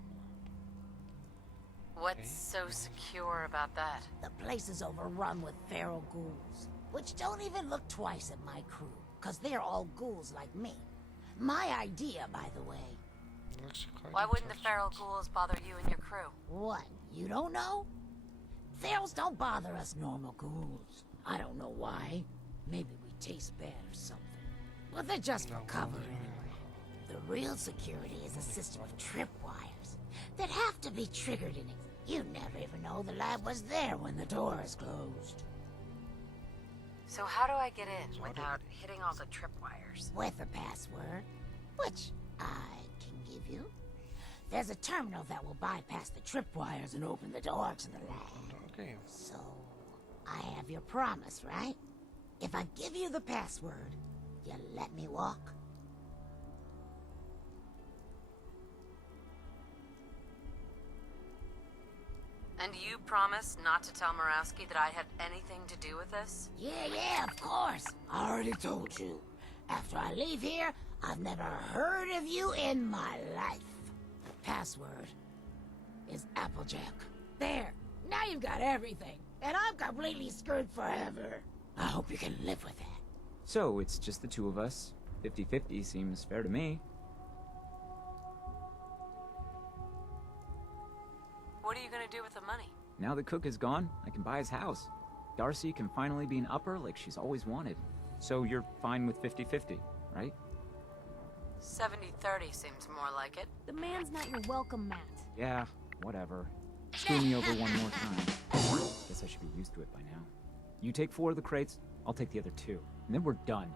What's so secure about that? The place is overrun with feral ghouls, which don't even look twice at my crew, because they're all ghouls like me. My idea, by the way. Why wouldn't the feral ghouls bother you and your crew? What, you don't know? Ferals don't bother us normal ghouls. I don't know why. Maybe we taste bad or something. But they're just for cover anyway. The real security is a system of tripwires that have to be triggered in. You never even know the lab was there when the door is closed. So how do I get in without hitting all the tripwires? With a password, which I can give you. There's a terminal that will bypass the tripwires and open the door to the lab. Okay. So, I have your promise, right? If I give you the password, you let me walk? And you promise not to tell Morosky that I had anything to do with this? Yeah, of course. I already told you. After I leave here, I've never heard of you in my life. The password is Applejack. There. Now you've got everything. And I'm completely screwed forever. I hope you can live with that. So, it's just the two of us. 50-50 seems fair to me. What are you gonna do with the money? Now that Cook is gone, I can buy his house. Darcy can finally be an upper like she's always wanted. So you're fine with 50-50, right? 70-30 seems more like it. The man's not your welcome mat. Yeah, whatever. Screw me over one more time. Guess I should be used to it by now. You take 4 of the crates, I'll take the other 2. And then we're done.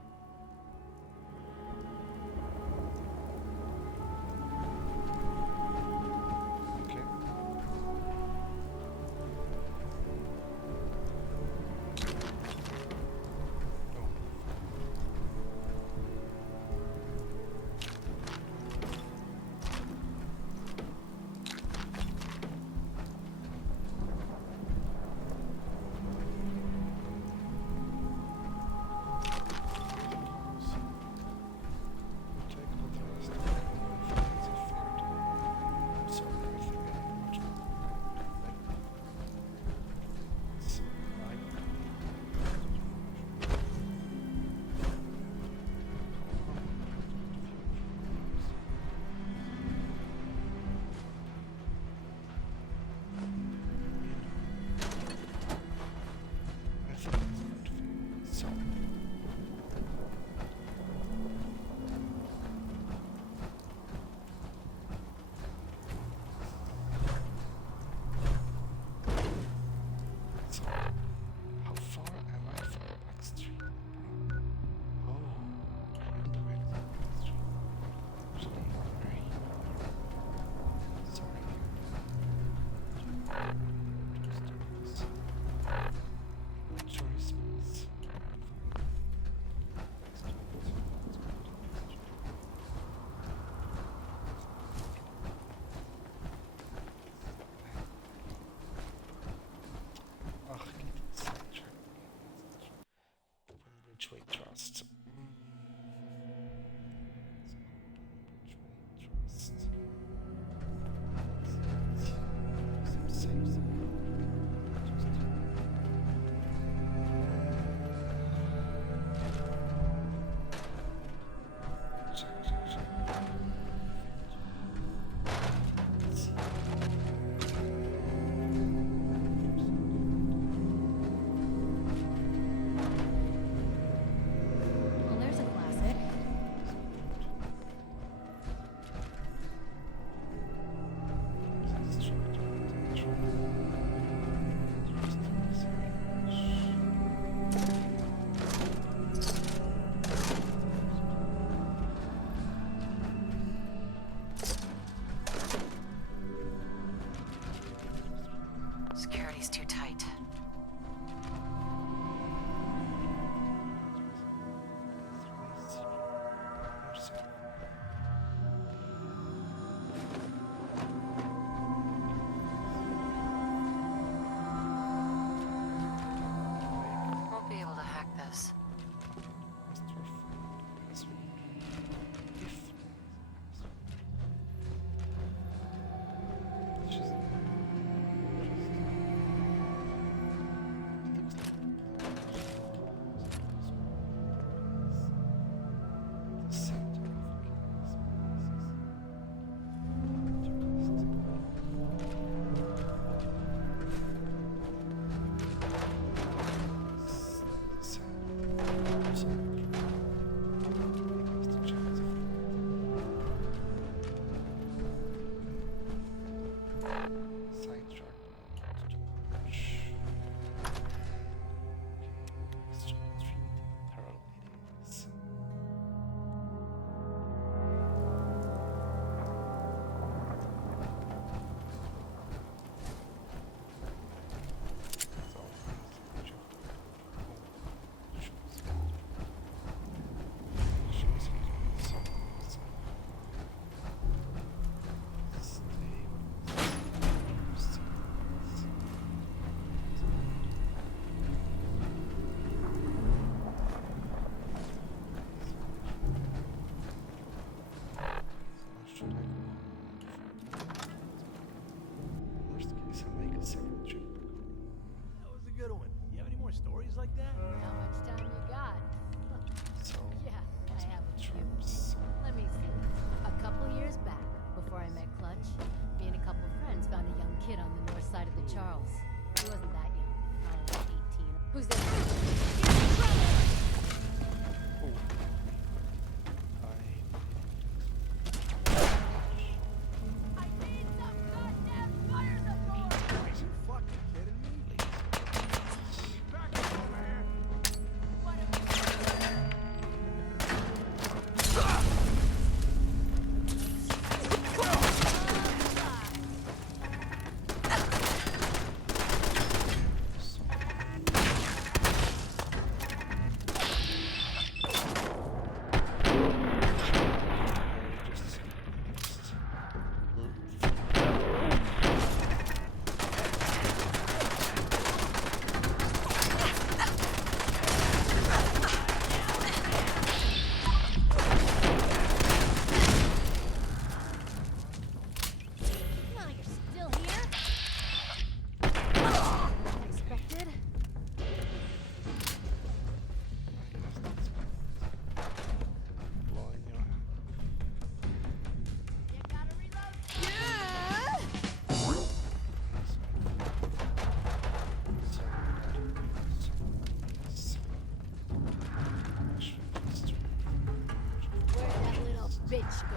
bitch go?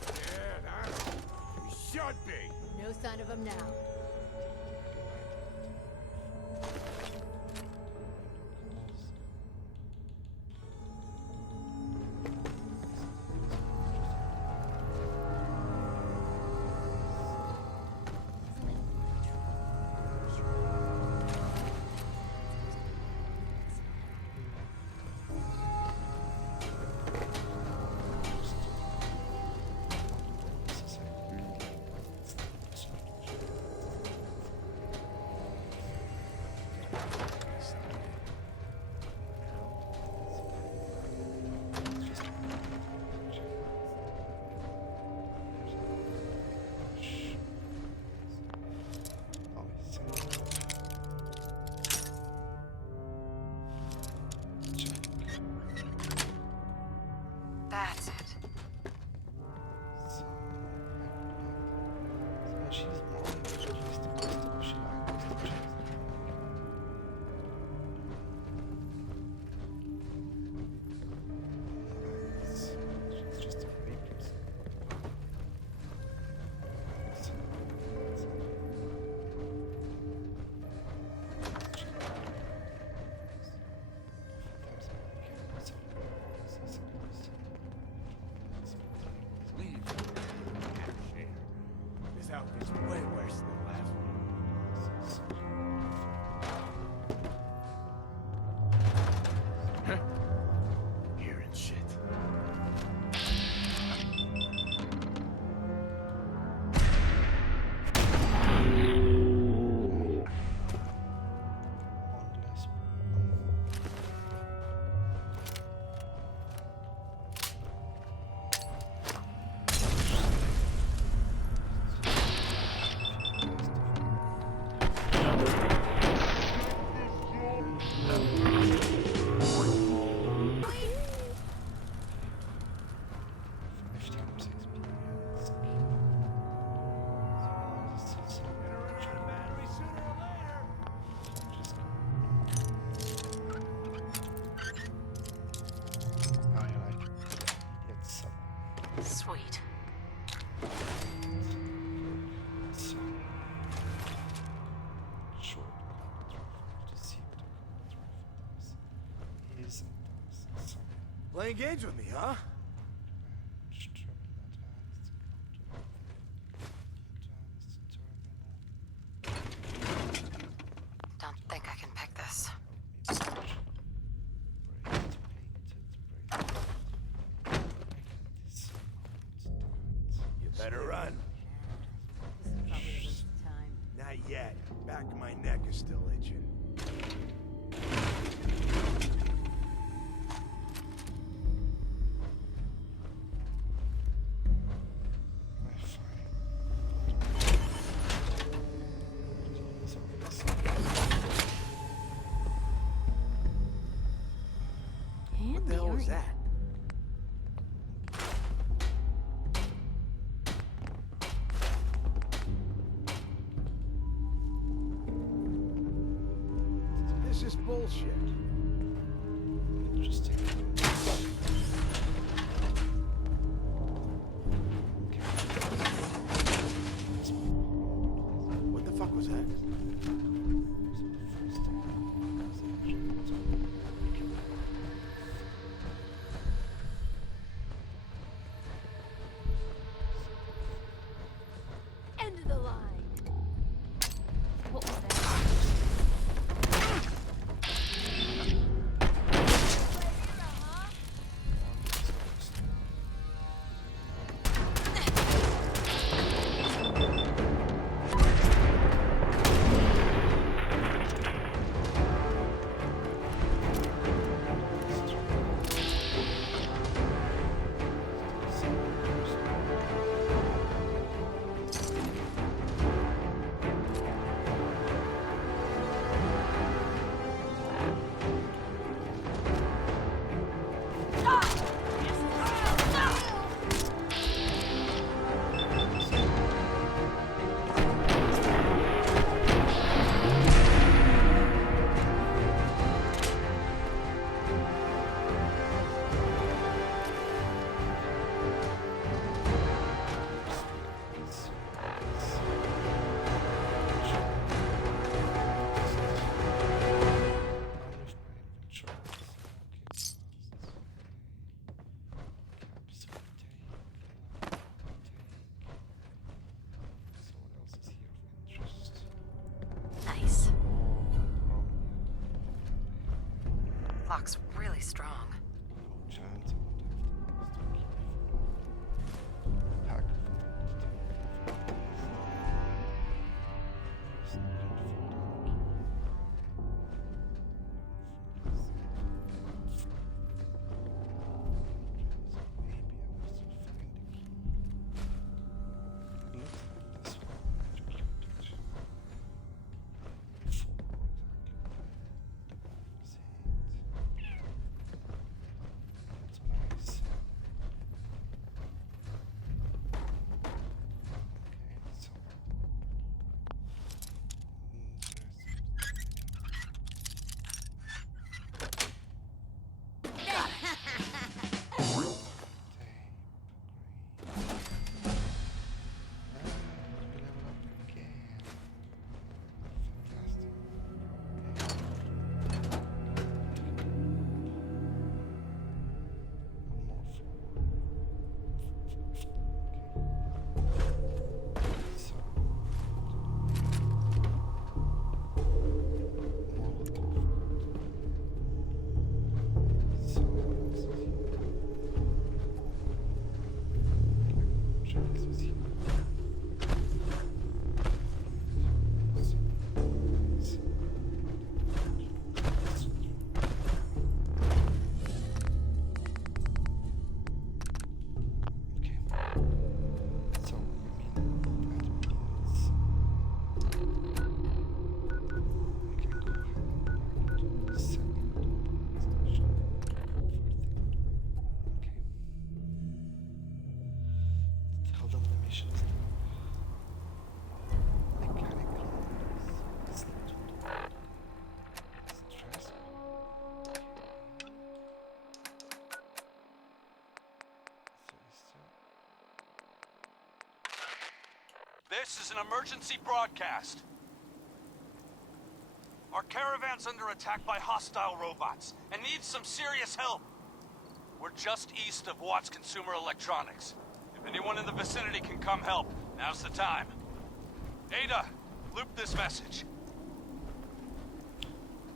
Scared, huh? You should be. No sign of him now. That's it. She's more interested in she likes the chest. She's just a rapist. Leave. This outfit's way worse than the last one. Hearing shit. Sweet. Playing games with me, huh? Don't think I can pick this. You better run. This is probably a waste of time. Not yet. Back of my neck is still itching. What the hell was that? This is bullshit. Interesting. What the fuck was that? End of the line. What was that? strong. Giants pack. This is an emergency broadcast. Our caravan's under attack by hostile robots and needs some serious help. We're just east of Watts Consumer Electronics. If anyone in the vicinity can come help, now's the time. Ada, loop this message.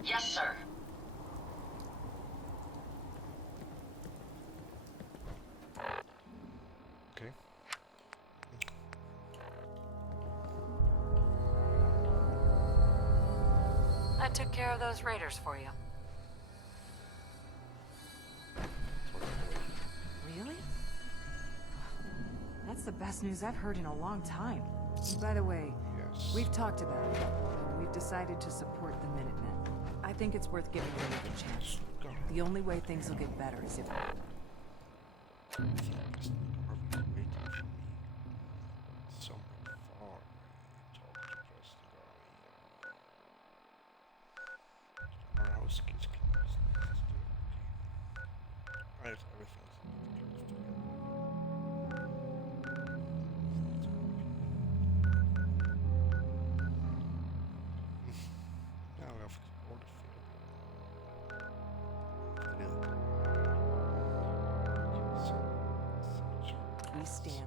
Yes, sir. Okay. I took care of those raiders for you. Really? That's the best news I've heard in a long time. And by the way, we've talked about it. We've decided to support the Minutemen. I think it's worth giving them a chance. The only way things will get better is if... We stand.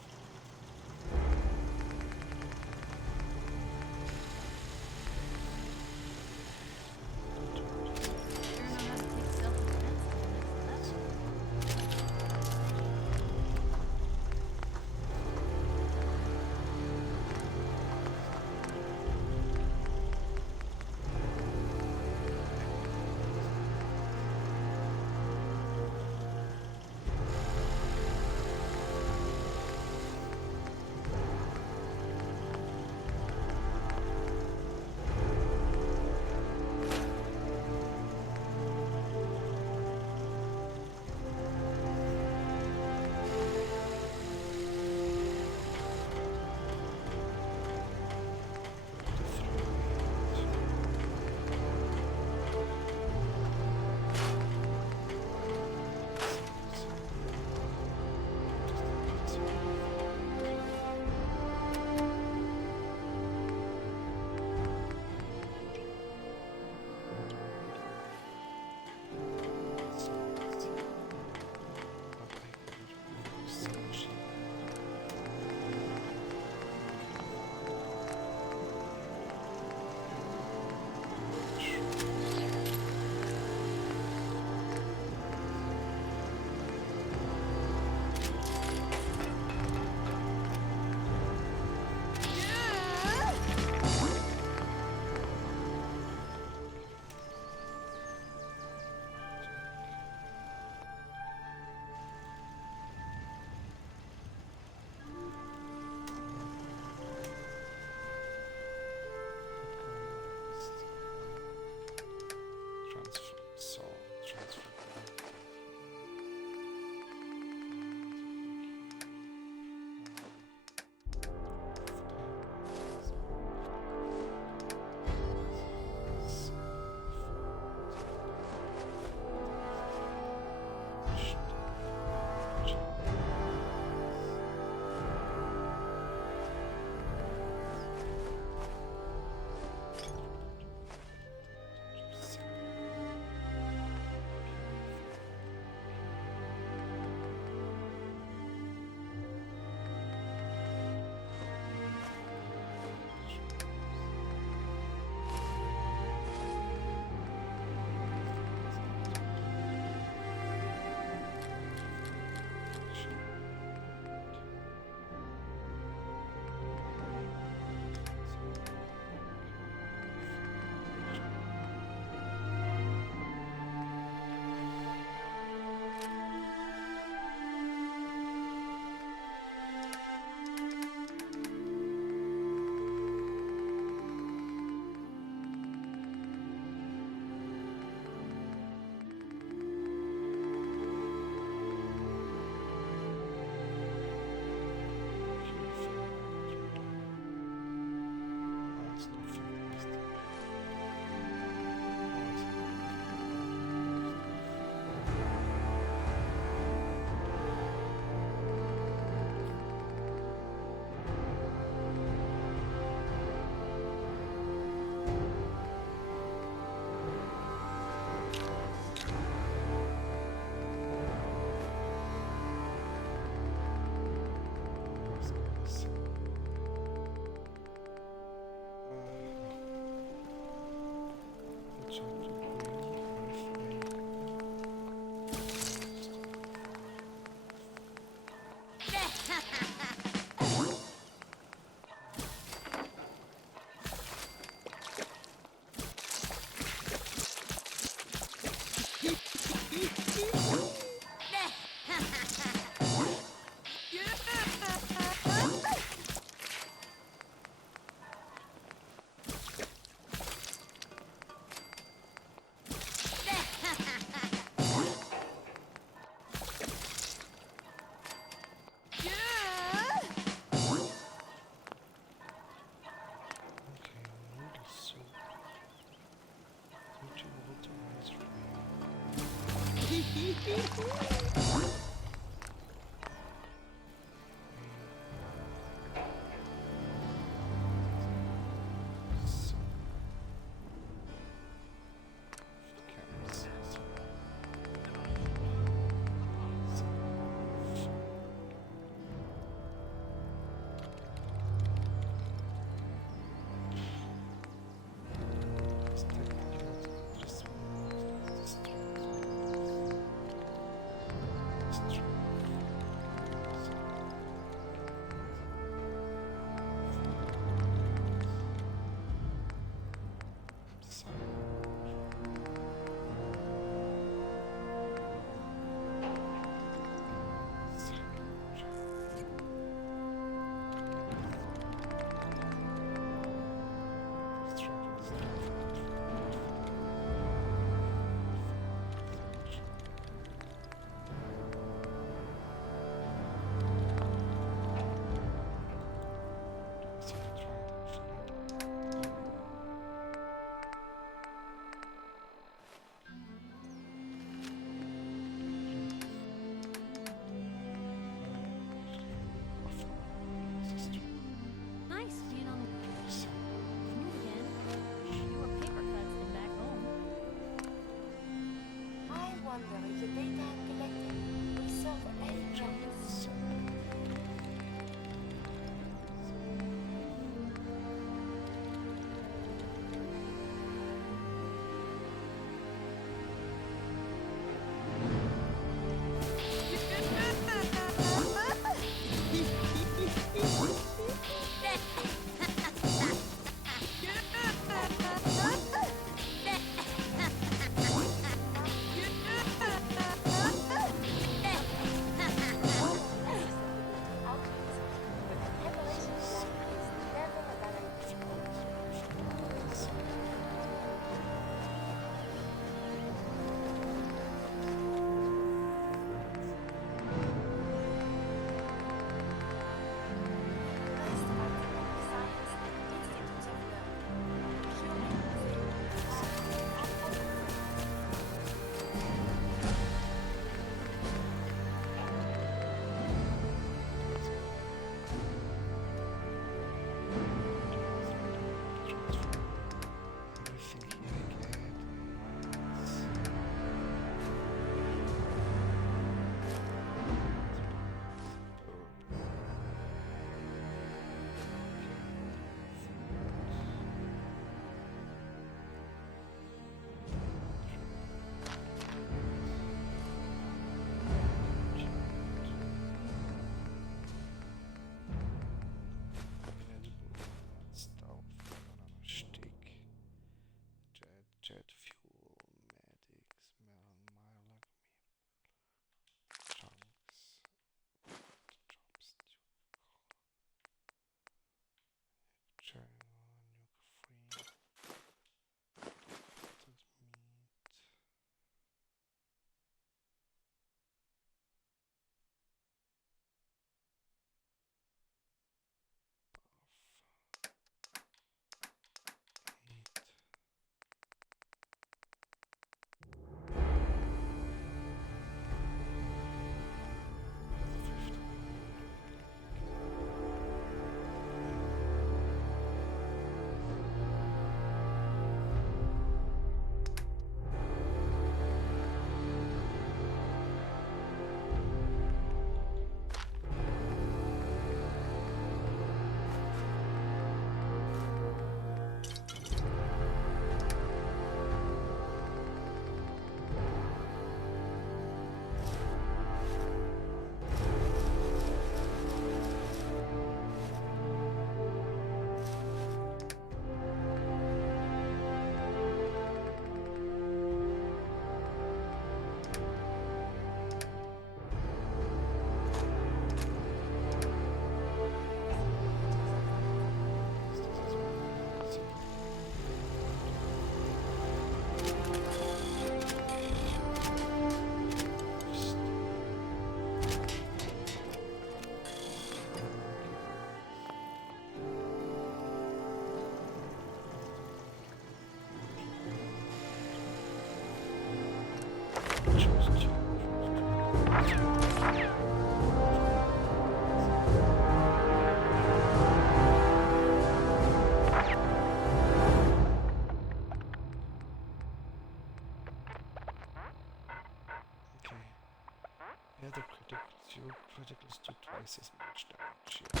Yeah, the criticals do twice as much damage. Yeah.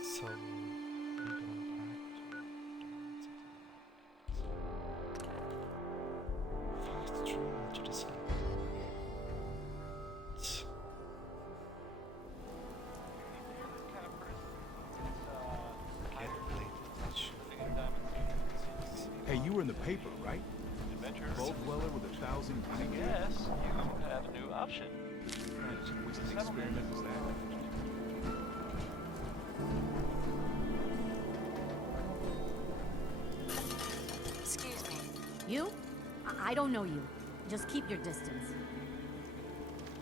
So we go back to fast travel to the sun. Hey, you were in the paper, right? Boat dweller with 1,000 I guess you have a new option. What's the experiment is that? Excuse me. You? I don't know you. Just keep your distance.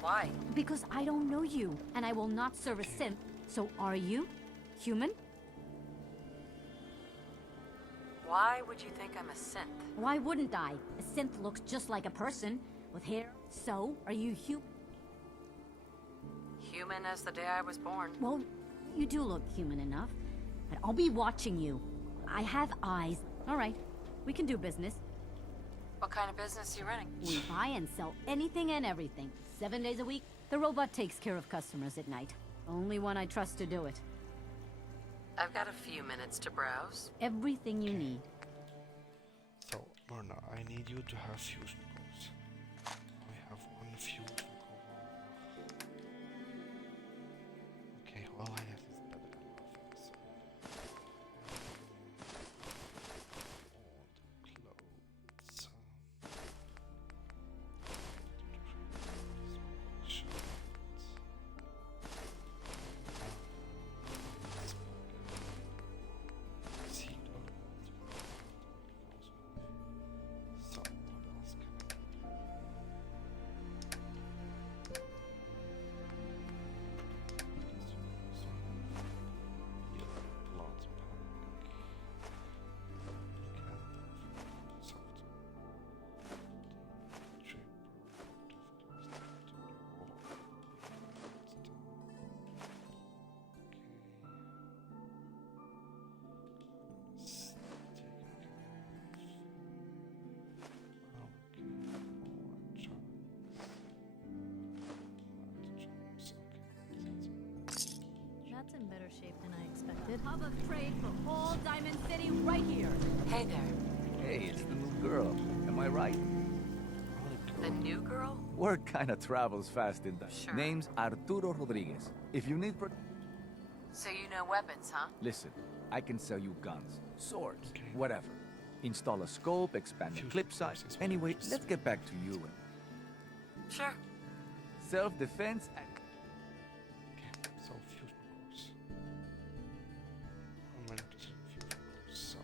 Why? Because I don't know you, and I will not serve a synth. So are you human? Why would you think I'm a synth? Why wouldn't I? A synth looks just like a person, with hair. So, are you Human as the day I was born. Well, you do look human enough. But I'll be watching you. I have eyes. All right, we can do business. What kind of business you running? We buy and sell anything and everything. 7 days a week. The robot takes care of customers at night. Only one I trust to do it. I've got a few minutes to browse. Everything you need. So, Myrna, I need you to have fusion cores. I have one fusion core. Okay, well, I have this better than nothing, so. All the clothes. That's in better shape than I expected. Hub of trade for all Diamond City right here. Hey there. Hey, it's the new girl. Am I right? The new girl? Word kinda travels fast in that. Sure. Name's Arturo Rodriguez. If you need So you know weapons, huh? Listen, I can sell you guns, swords, whatever. Install a scope, expand the clip size. Anyway, let's get back to you. Sure. Self-defense and... So, fusion cores. I'm going to fusion cores, so.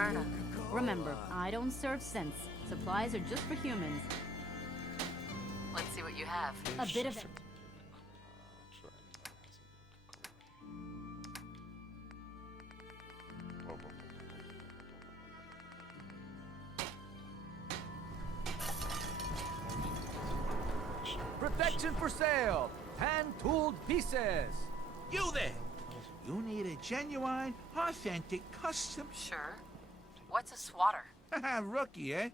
murder. Remember, I don't serve sense. Supplies are just for humans. Let's see what you have. A bit of... Protection for sale! Hand-tooled pieces! You there! You need a genuine, authentic, custom... Sure. What's a swatter? Rookie, eh?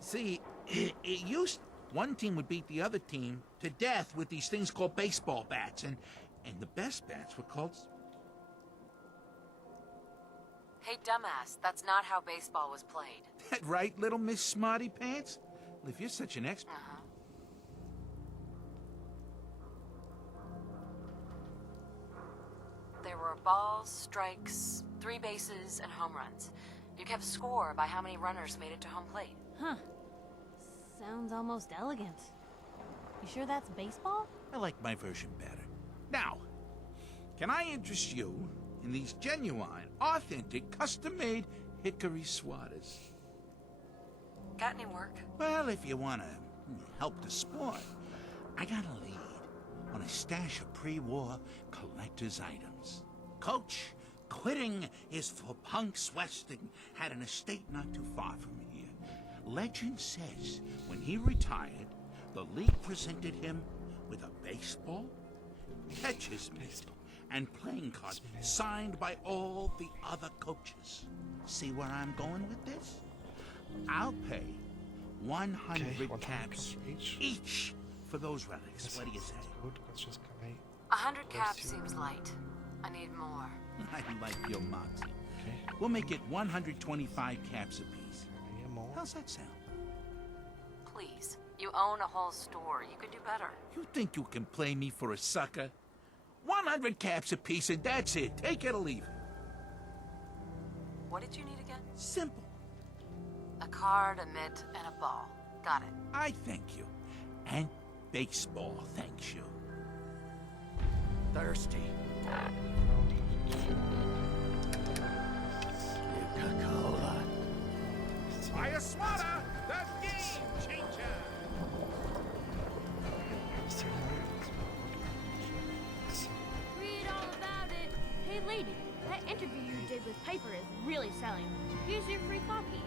See, it used... One team would beat the other team to death with these things called baseball bats, and the best bats were called... Hey, dumbass, that's not how baseball was played. That right, little Miss Smarty Pants? Well, if you're such an expert... There were balls, strikes, 3 bases, and home runs. You kept score by how many runners made it to home plate. Huh. Sounds almost elegant. You sure that's baseball? I like my version better. Now, can I interest you in these genuine, authentic, custom-made hickory swatters? Got any work? Well, if you want to help the sport, I got a lead on a stash of pre-war collector's items. Coach, quitting is for punks Westing had an estate not too far from here. Legend says when he retired, the league presented him with a baseball, catcher's mitt, and playing cards signed by all the other coaches. See where I'm going with this? I'll pay 100 caps each for those relics. What do you say? 100 caps seems light. I need more. I like your moxie. We'll make it 125 caps apiece. How's that sound? Please. You own a whole store. You could do better. You think you can play me for a sucker? 100 caps apiece and that's it. Take it or leave it. What did you need again? Simple. A card, a mitt, and a ball. Got it. I thank you. And baseball thanks you. Thirsty. Coca-Cola. Buy a swatter! The game changer! Read all about it. Hey, lady, that interview you did with Piper is really selling. Here's your free copy.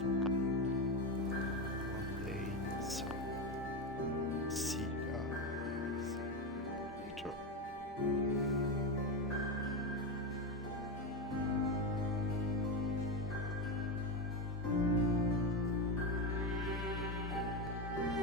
Now,